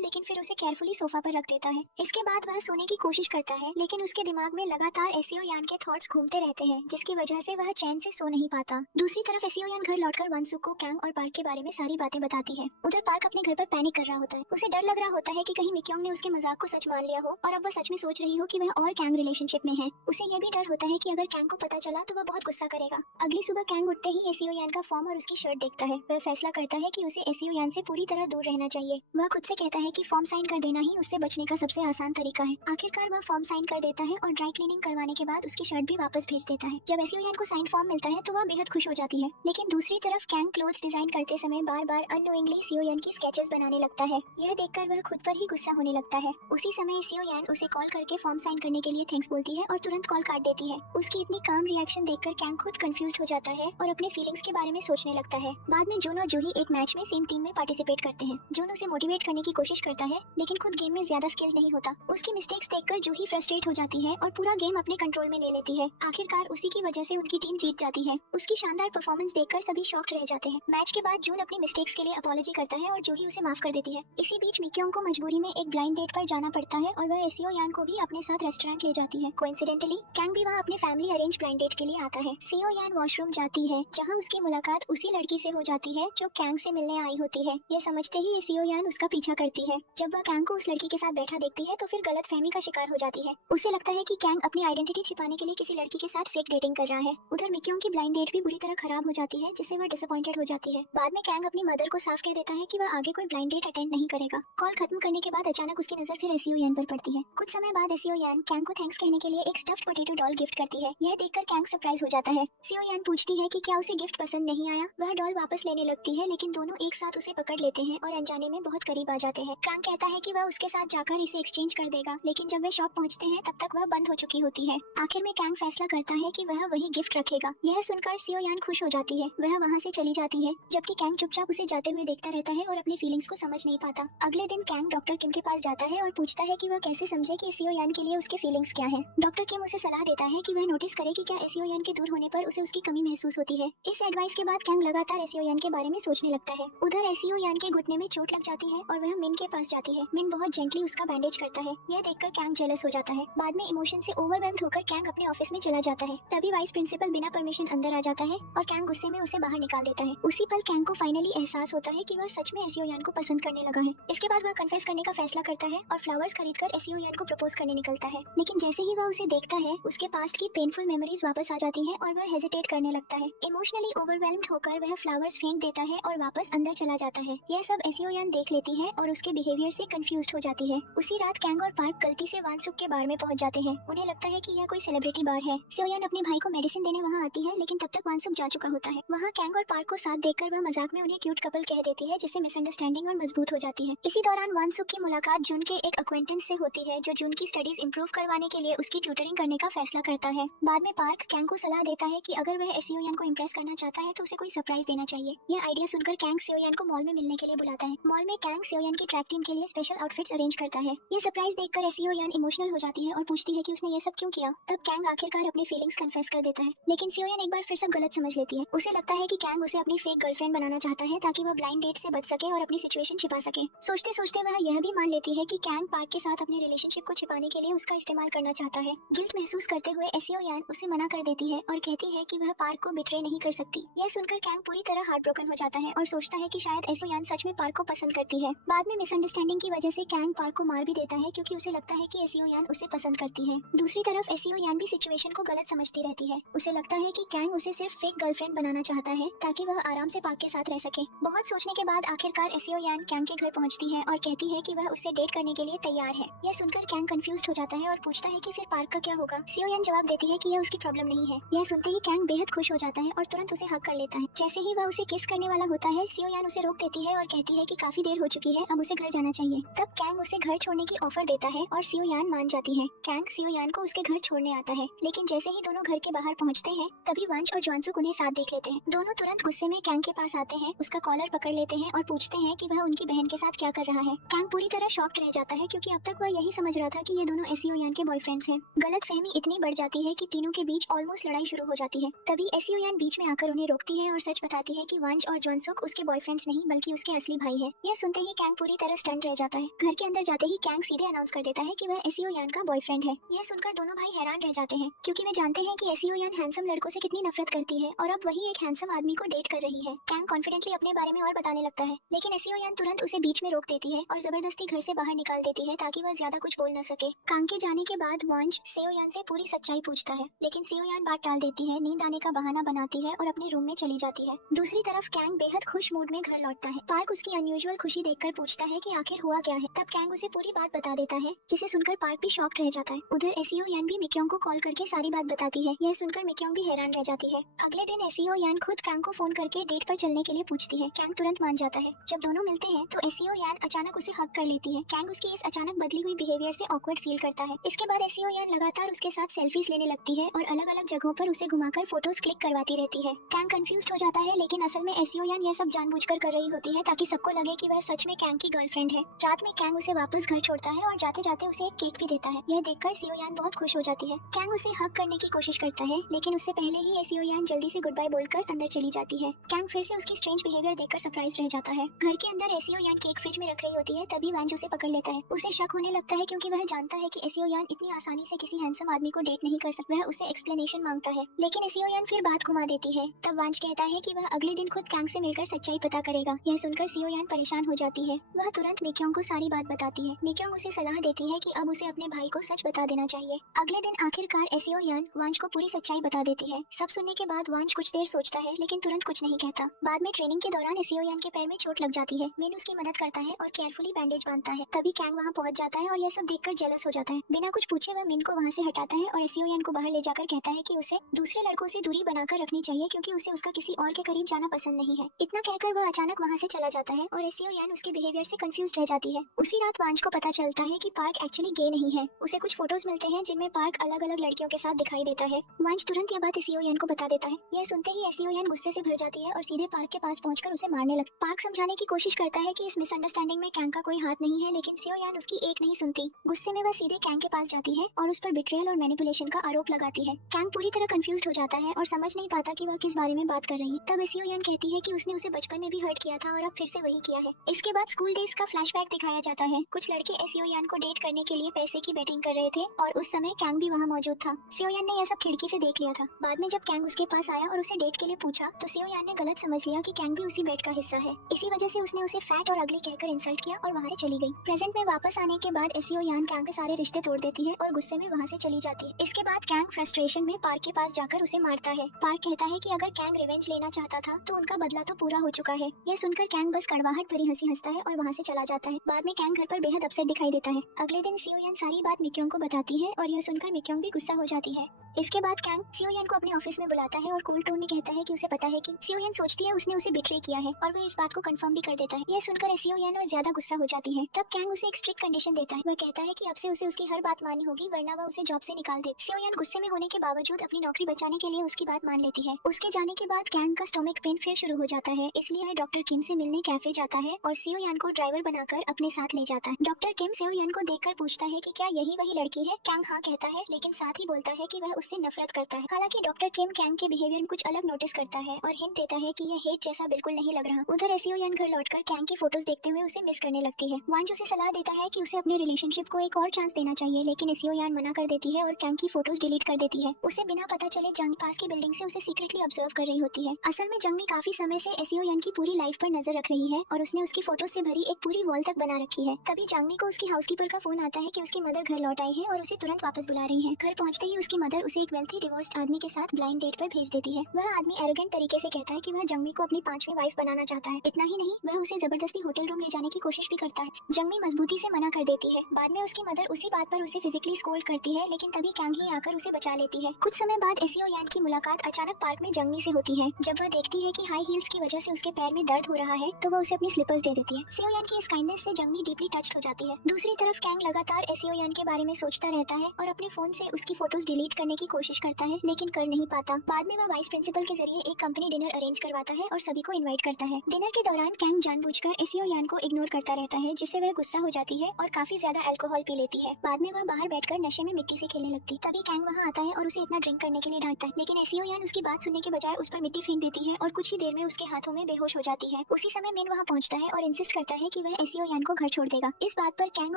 लेकिन फिर उसे केयरफुली सोफा पर रख देता है। इसके बाद वह सोने की कोशिश करता है, लेकिन उसके दिमाग में लगातार एसियो यान के थॉट्स घूमते रहते हैं, जिसकी वजह से वह चैन से सो नहीं पाता। दूसरी तरफ एसियो यान घर लौटकर वनसुक को कैंग और पार्क के बारे में सारी बातें बताती है। उधर पार्क अपने घर पर पैनिक कर रहा होता है। उसे डर लग रहा होता है कि कहीं मिक्योंग ने उसके मजाक को सच मान लिया हो और अब वह सच में सोच रही हो कि वह और कैंग रिलेशनशिप में है। उसे यह भी डर होता है कि अगर कैंग को पता चला तो वह बहुत गुस्सा करेगा। अगली सुबह कैंग उठते ही एसियो यान का फॉर्म और उसकी शर्ट देखता है। वह फैसला करता है कि उसे एसियो यान से पूरी तरह दूर रहना चाहिए। वह खुद से कहता है कि फॉर्म साइन कर देना ही उससे बचने का सबसे आसान तरीका है। आखिरकार वह फॉर्म साइन कर देता है और ड्राई क्लीनिंग करवाने के बाद उसकी शर्ट भी वापस भेज देता है। जब एसियो यान को साइन फॉर्म मिलता है तो वह बेहद खुश हो जाती है, लेकिन दूसरी तरफ कैंग क्लोथ्स डिजाइन करते समय बार बार अननोइंगली सियो यान की स्केचेस बनाने लगता है। यह देखकर वह खुद पर ही गुस्सा होने लगता है। उसी समय सियो यान उसे कॉल करके फॉर्म साइन करने के लिए थैंक्स बोलती है और तुरंत कॉल काट देती है। उसकी इतनी काम रिएक्शन देखकर कैंग खुद कंफ्यूज्ड हो जाता है और अपने फीलिंग्स के बारे में सोचने लगता है। बाद में जून और जूही एक मैच में सेम टीम में पार्टिसिपेट करते हैं। जून उसे मोटिवेट करने की कोशिश करता है, लेकिन खुद गेम में ज्यादा स्किल नहीं होता। उसकी मिस्टेक्स देखकर जूही फ्रस्ट्रेट हो जाती है और पूरा गेम अपने कंट्रोल में ले लेती है। आखिरकार उसी की वजह से उनकी टीम जीत जाती है। उसकी शानदार परफॉर्मेंस देखकर सभी शॉक्ड रह जाते हैं। मैच के बाद जून अपनी मिस्टेक्स के लिए अपॉलॉजी करता है और जूही उसे माफ कर देती है। इसी बीच मिक्योंग को मजबूरी में एक ब्लाइंड डेट पर जाना पड़ता है और वह एसियो यान को भी अपने साथ रेस्टोरेंट ले जाती है। कोइंसिडेंटली कैंग भी वहाँ अपने फैमिली अरेंज ब्लाइंड डेट के लिए आता है। सियो यान वॉशरूम जाती है, जहाँ उसकी मुलाकात उसी लड़की से हो जाती है जो कैंग से मिलने आई होती है। ये समझते ही एसियो यान उसका पीछा करती है। जब वह कैंग को उस लड़की के साथ बैठा देखती है तो फिर गलतफहमी का शिकार हो जाती है। उसे लगता है कि कैंग अपनी आइडेंटिटी छिपाने के लिए किसी लड़की के साथ फेक डेटिंग कर रहा है। उधर मिक्योंग की ब्लाइंड डेट भी बुरी तरह खराब हो जाती है, जिससे वह डिसअपॉइंटेड हो जाती है। बाद में कैंग अपनी मदर को साफ कह देता है कि वह आगे कोई ब्लाइंड डेट अटेंड नहीं करेगा। कॉल खत्म करने के बाद अचानक उसकी नजर फिर एसियो यान पर पड़ती है। कुछ समय बाद एसियो यान कैंग को थैंक्स कहने के लिए एक स्टफ्ड पोटैटो डॉल गिफ्ट करती है। यह देखकर कैंग सरप्राइज हो जाता है। सियो यान पूछती है कि क्या उसे गिफ्ट पसंद नहीं आया। वह डॉल वापस लेने लगती है, लेकिन दोनों एक साथ उसे पकड़ लेते हैं और अनजाने में बहुत करीब आ जाते हैं। कैंग कहता है कि वह उसके साथ जाकर इसे एक्सचेंज कर देगा, लेकिन जब वे शॉप पहुंचते हैं तब तक वह बंद हो चुकी होती है। आखिर में कैंग फैसला करता है कि वह वही गिफ्ट रखेगा। यह सुनकर सियो यान खुश हो जाती है। वह वहाँ से चली जाती है, जबकि कैंग चुपचाप उसे जाते हुए देखता रहता है और अपनी फीलिंग्स को समझ नहीं पाता। अगले दिन कैंग डॉक्टर किम के पास जाता है और पूछता है कि वह कैसे समझे कि सियो यान के लिए उसके फीलिंग्स क्या है। डॉक्टर किम उसे सलाह देता है कि वह नोटिस करे कि क्या एसियो यान के दूर होने पर उसे उसकी कमी महसूस होती है। इस एडवाइस के बाद कैंग लगातार एसियो यान के बारे में सोचने लगता है। उधर एसियो यान के घुटने में चोट लग जाती है और वह मिन के पास जाती है। मिन बहुत जेंटली उसका बैंडेज करता है। यह देखकर कैंग जेलस हो जाता है। बाद में इमोशन से ओवरवेल्म्ड होकर कैंग अपने ऑफिस में चला जाता है। तभी वाइस प्रिंसिपल बिना परमिशन अंदर आ जाता है और कैंग गुस्से में उसे बाहर निकाल देता है। उसी पल कैंग को फाइनली एहसास होता है कि वह सच में एसियो यान को पसंद करने लगा है। इसके बाद वह कन्फेस करने का फैसला करता है और फ्लावर्स खरीदकर एसियो यान को प्रपोज करने निकलता है। लेकिन जैसे ही वह उसे देखता है उसके पास्ट की पेनफुल मेमोरीज वापस आ जाती हैं और वह हेजिटेट करने लगता है। इमोशनली ओवरवेल्म्ड होकर वह फ्लावर्स फेंक देता है और वापस अंदर चला जाता है। यह सब एसियो यान देख लेती है और उसके बिहेवियर से कंफ्यूज्ड हो जाती है। उसी रात कैंग और पार्क गलती से वानसुक के बार में पहुंच जाते हैं। उन्हें लगता है कि यह कोई सेलिब्रिटी बार है। सियोयान अपने भाई को मेडिसिन देने वहां आती है, लेकिन तब तक वानसुक जा चुका होता है। वहां कैंग और पार्क को साथ देखकर वह मजाक में उन्हें क्यूट कपल कह देती है, जिससे मिसअंडरस्टैंडिंग और मजबूत हो जाती है। इसी दौरान वानसुक की मुलाकात जून के एक अक्वेंटेंस से होती है, जो जून की स्टडीज इंप्रूव करवाने के लिए उसकी ट्यूटरिंग करने का फैसला करता है। बाद में पार्क कैंग को सलाह देता है कि अगर वह सियोयान को इम्प्रेस करना चाहता है तो उसे कोई सरप्राइज देना चाहिए। यह आइडिया सुनकर कैंग सियोयान को मॉल में मिलने के लिए बुलाता है। मॉल में कैंग सियोयान की ट्रैक टीम के लिए स्पेशल आउटफिट्स अरेंज करता है। ये सरप्राइज देखकर सियोयान इमोशनल हो जाती है और पूछती है कि उसने ये सब क्यों किया। तब कैंग आखिरकार अपनी फीलिंग्स कन्फेस कर देता है, लेकिन सियोयान एक बार फिर सब गलत समझ लेती है। उसे लगता है कि कैंग उसे अपनी फेक गर्लफ्रेंड बनाना चाहता है ताकि वह ब्लाइंड डेट से बच सके और अपनी सिचुएशन छिपा सके। सोचते सोचते वह यह भी मान लेती है कि कैंग पार्क के साथ अपने रिलेशनशिप को छिपाने के लिए उसका इस्तेमाल करना चाहता है। गिल्ट महसूस करते हुए सियोयान उसे मना कर देती है और कहती है कि वह पार्क को बिट्रे नहीं कर सकती। यह सुनकर कैंग पूरी तरह हार्ट ब्रोकन हो जाता है और सोचता है कि शायद सियोयान सच में पार्क को पसंद करती है। बाद में मिसअंडरस्टैंडिंग की वजह से कैंग पार्क को मार भी देता है, क्योंकि उसे लगता है कि सियोयान उसे पसंद करती है। दूसरी तरफ सियोयान भी सिचुएशन को गलत समझती रहती है। उसे लगता है कि कैंग उसे सिर्फ फेक गर्लफ्रेंड बनाना चाहता है ताकि वह आराम से पार्क के साथ रह सके। बहुत सोचने के बाद आखिरकार सियोयान कैंग के घर पहुंचती है और कहती है कि वह उससे डेट करने के लिए तैयार है। यह सुनकर कैंग कंफ्यूज्ड हो जाता है और पूछता है कि फिर पार्क का क्या होगा। सियोयान जवाब देती है कि यह उसकी प्रॉब्लम नहीं है। यह सुनते ही कैंग बेहद खुश हो जाता है और तुरंत उसे हक कर लेता है। जैसे ही वह उसे किस करने वाला होता है, सियोयान उसे रोक देती है और कहती है कि काफी देर हो चुकी है, अब उसे घर जाना चाहिए। तब कैंग उसे घर छोड़ने की ऑफर देता है और सियोयान मान जाती है। कैंग सियोयान को उसके घर छोड़ने आता है, लेकिन जैसे ही दोनों घर के बाहर पहुंचते हैं तभी वंश और ज्वानसुक उन्हें साथ देख लेते हैं। दोनों तुरंत गुस्से में कैंग के पास आते हैं, उसका कॉलर पकड़ लेते हैं और पूछते हैं कि वह उनकी बहन के साथ क्या कर रहा है। कैंग पूरी तरह शॉक्ड रह जाता है, क्योंकि अब तक वह यही समझ रहा था कि ये दोनों सियोयान के बॉयफ्रेंड्स हैं। गलतफहमी इतनी बढ़ जाती है कि तीनों के बीच ऑलमोस्ट लड़ाई शुरू हो जाती है। तभी सियोयान बीच में आकर उन्हें रोकती है और सच बताती है कि वंश और ज्वानसुक उसके बॉयफ्रेंड्स नहीं बल्कि उसके असली भाई है। यह सुनते ही कैंग पूरी तरह स्टन रह जाता है। घर के अंदर जाते ही कैंग सीधे अनाउंस कर देता है कि वह सियोयान का बॉयफ्रेंड है। यह सुनकर दोनों भाई हैरान रह जाते हैं, क्योंकि वे जानते हैं कि सियोयान हैंडसम लड़कों से कितनी नफरत करती है और अब वही एक हैंडसम आदमी को डेट कर रही है। कैंग कॉन्फिडेंटली अपने बारे में और बताने लगता है, लेकिन सियोयान तुरंत उसे बीच में रोक देती है और जबरदस्ती घर से बाहर निकाल देती है ताकि वह ज्यादा कुछ बोल न सके। कैंग के जाने के बाद वंश सियोयान से पूरी सच्चाई पूछता है, लेकिन सियोयान बात टाल देती है, नींद आने का बहाना बनाती है और अपने रूम में चली जाती है। दूसरी तरफ कैंग बेहद खुश मूड में घर लौटता है। पार्क उसकी अनयूजुअल खुशी देखकर पूछता है कि आखिर हुआ क्या है। तब कैंग उसे पूरी बात बता देता है, जिसे सुनकर पार्क भी शॉक्ड रह जाता है। उधर सियोयान भी मिक्योंग को कॉल करके सारी बात बताती है। यह सुनकर मिक्योंग भी हैरान रह जाती है। अगले दिन सियोयान खुद कैंग को फोन करके डेट पर चलने के लिए पूछती है। कैंग तुरंत मान जाता है। जब दोनों मिलते हैं तो सियोयान अचानक उसे हक कर लेती है। कैंग उसकी इस अचानक बदली हुई बिहेवियर से ऑकवर्ड फील करता है। इसके बाद सियोयान लगातार उसके साथ सेल्फीज लेने लगती है और अलग अलग जगहों पर उसे घुमाकर फोटोज क्लिक करवाती रहती है। कैंग कंफ्यूज्ड हो जाता है, लेकिन असल में सियोयान यह सब जानबूझकर कर रही होती है ताकि सबको लगे कि वह सच में कैंग की गर्लफ्रेंड है। रात में कैंग उसे वापस घर छोड़ता है और जाते जाते उसे एक केक भी देता है। यह देखकर सियोयान बहुत खुश हो जाती है। कैंग उसे हक करने की कोशिश करता है, लेकिन उससे पहले ही सियोयान जल्दी से गुड बाय बोलकर अंदर चली जाती है। कैंग फिर से उसकी स्ट्रेंज बिहेवियर देखकर सरप्राइज रह जाता है। घर के अंदर सियोयान केक फ्रिज में रख रही होती है, तभी वंश उसे पकड़ लेता है। उसे शक होने लगता है, क्योंकि वह जानता है कि सियोयान इतनी आसानी से किसी हैंडसम आदमी को डेट नहीं कर सकता। वह उससे एक्सप्लेनेशन मांगता है, लेकिन सियोयान फिर बात घुमा देती है। तब वंश कहता है कि वह अगले दिन खुद कैंग से मिलकर सच्चाई पता करेगा। यह सुनकर सियोयान परेशान हो जाती है। वह तुरंत मिक्योंग को सारी बात बताती है। मिक्योंग उसे सलाह देती है कि अब उसे अपने भाई को सच बता देना चाहिए। अगले दिन आखिरकार सियोयान वंश को पूरी सच्चाई बता देती है। सब सुनने के बाद वंश कुछ देर सोचता है, लेकिन तुरंत कुछ नहीं कहता। बाद में ट्रेनिंग के दौरान सियोयान के पैर में चोट लग जाती है। मिन उसकी मदद करता है और केयरफुली बैंडेज बांधता है। तभी कैंग वहां पहुंच जाता है और यह सब देखकर जेलस हो जाता है। बिना कुछ पूछे वह मिन को वहां से हटाता है और सियोयान को बाहर ले जाकर कहता है कि उसे दूसरे लड़कों से दूरी बनाकर रखनी चाहिए, क्योंकि उसे उसका किसी और के करीब जाना पसंद नहीं है। इतना कहकर वह अचानक वहां से चला जाता है और सियोयान उसके बिहेवियर से कंफ्यूज रह जाती है। उसी रात वंश को पता चलता है कि पार्क एक्चुअली गे नहीं है। उसे कुछ फोटोज मिलते हैं जिनमें पार्क अलग अलग लड़कियों के साथ दिखाई देता है। वंश तुरंत यह बात सियोयान को बता देता है। यह सुनते ही सियोयान गुस्से से भर जाती है और सीधे पार्क के पास पहुंचकर उसे मारने लगती है। पार्क समझाने की कोशिश करता है कि इस मिसअंडरस्टैंडिंग में कैंग का कोई हाथ नहीं है, लेकिन सियोयान उसकी एक नहीं सुनती। गुस्से में वह सीधे कैंग के पास जाती है और उस पर बिट्रेयल और मैनिपुलेशन का आरोप लगाती है। कैंग पूरी तरह कंफ्यूज्ड हो जाता है और समझ नहीं पाता कि कि वह किस बारे में बात कर रही है। तब एसियो यान कहती है कि उसने उसे बचपन में भी हर्ट किया था और अब फिर से वही किया है। इसके बाद स्कूल डेज का फ्लैशबैक दिखाया जाता है। कुछ लड़के एसियो यान को डेट करने के लिए पैसे की बेटिंग कर रहे थे और उस समय कैंग भी वहाँ मौजूद था। सियो यान ने यह सब खिड़की से देख लिया था। बाद में जब कैंग उसके पास आया और उसे डेट के लिए पूछा तो सियो यान ने गलत समझ लिया कि कैंग भी उसी बेट का हिस्सा है। इसी वजह से उसने उसे फैट और अगली कहकर इंसल्ट किया और वहाँ से चली गई। प्रेजेंट में वापस आने के बाद एसियो यान कैंग के सारे रिश्ते तोड़ देती है और गुस्से में वहाँ से चली जाती है। इसके बाद कैंग फ्रस्ट्रेशन में पार्क के पास जाकर उसे मारता है। पार्क कहता है कि अगर कैंग रिवेंज लेना चाहता था तो उनका बदला तो पूरा हो चुका है। यह सुनकर कैंग बस कड़वाहट भरी हंसी हंसता है और वहाँ से चला जाता है। बाद में कैंग घर पर बेहद अपसेट दिखाई देता है। अगले दिन सियो यान सारी बात मिक्योंग को बताती है और यह सुनकर मिक्योंग भी गुस्सा हो जाती है। इसके बाद कैंग सियो यान को अपने ऑफिस में बुलाता है और कूल टोन में कहता है कि उसे पता है कि सियो यान सोचती है उसने उसे बिट्रे किया है और वह इस बात को कंफर्म भी कर देता है। यह सुनकर सियो यान और ज्यादा गुस्सा हो जाती है। तब कैंग उसे एक स्ट्रिक्ट कंडीशन देता है। वह कहता है कि अब से उसे उसकी हर बात माननी होगी वरना वह उसे जॉब से निकाल दे। सियो यान गुस्से में होने के बावजूद अपनी नौकरी बचाने के लिए उसकी बात मान लेती है। उसके जाने के बाद कैंग का स्टोमक पेन फिर शुरू हो जाता है, इसलिए वह डॉक्टर किम से मिलने कैफे जाता है और सियो यान को ड्राइवर बनाकर अपने साथ ले जाता है। डॉक्टर किम सियो यान को देखकर पूछता है कि क्या यही वही लड़की है। कैंग हाँ कहता है, लेकिन साथ ही बोलता है कि वह उससे नफरत करता है। हालांकि डॉक्टर किम कैंग के बिहेवियर में कुछ अलग नोटिस करता है और हिंट देता है कि यह हेट जैसा बिल्कुल नहीं लग रहा। उधर एसियो यान घर लौटकर कैंग की फोटोज देखते हुए उसे मिस करने लगती है। वांज उसे सलाह देता है कि उसे अपने रिलेशनशिप को एक और चांस देना चाहिए, लेकिन एसियो यान मना कर देती है और कैंग की फोटोज डिलीट कर देती है। उसे बिना पता चले जंग पास की बिल्डिंग से उसे सीक्रेटली ऑब्जर्व कर रही होती है। असल में जंग काफी समय से एसियो यान की पूरी लाइफ पर नजर रख रही है और उसने उसकी फोटो से भरी एक पूरी वॉल तक बना रखी है। तभी जांगमी को उसकी हाउसकीपर का फोन आता है कि उसकी मदर घर लौट आई है और उसे तुरंत वापस बुला रही है। घर पहुंचते ही उसकी मदर उसे एक वेल्थी डिवोर्स्ड आदमी के साथ ब्लाइंड डेट पर भेज देती है। वह आदमी एरोगेंट तरीके से कहता है कि वह जंगमी को अपनी 5वीं वाइफ बनाना चाहता है। इतना ही नहीं, वह उसे जबरदस्ती होटल रूम ले जाने की कोशिश भी करता है। जंगमी मजबूती से मना कर देती है। बाद में उसकी मदर उसी बात पर उसे फिजिकली स्कोल्ड करती है, लेकिन तभी कैंग ही आकर उसे बचा लेती है। कुछ समय बाद एसियो यान की मुलाकात अचानक पार्क में जंगमी से होती है। जब वह देखती है कि हाई हील्स की वजह से उसके पैर में दर्द हो रहा है तो वह उसे अपनी स्लीपर्स दे देती है। सियो यान की इस काइंडनेस से जंगमी डीपली टच्ड हो जाती है। दूसरी तरफ कैंग लगातार एसियो यान के बारे में सोचता रहता है और अपने फोन से उसकी फोटोज डिलीट करने की कोशिश करता है, लेकिन कर नहीं पाता। बाद में वह वाइस प्रिंसिपल के जरिए एक कंपनी डिनर अरेंज करवाता है और सभी को इनवाइट करता है। डिनर के दौरान कैंग जानबूझकर एसियो यान को इग्नोर करता रहता है, जिससे वह गुस्सा हो जाती है और काफी ज्यादा अल्कोहल पी लेती है। बाद में वह बाहर बैठकर नशे में मिट्टी से खेलने लगती। तभी कैंग वहाँ आता है और उसे इतना ड्रिंक करने के लिए डांटता है, लेकिन एसियो यान उसकी बात सुनने के बजाय उस पर मिट्टी फेंक देती है और कुछ ही देर में उसके हाथों में बेहोश हो जाती है। उसी समय मिन वहाँ पहुँचता है और इंसिस्ट करता है कि वह एसियो यान को घर छोड़ देगा। इस बात पर कैंग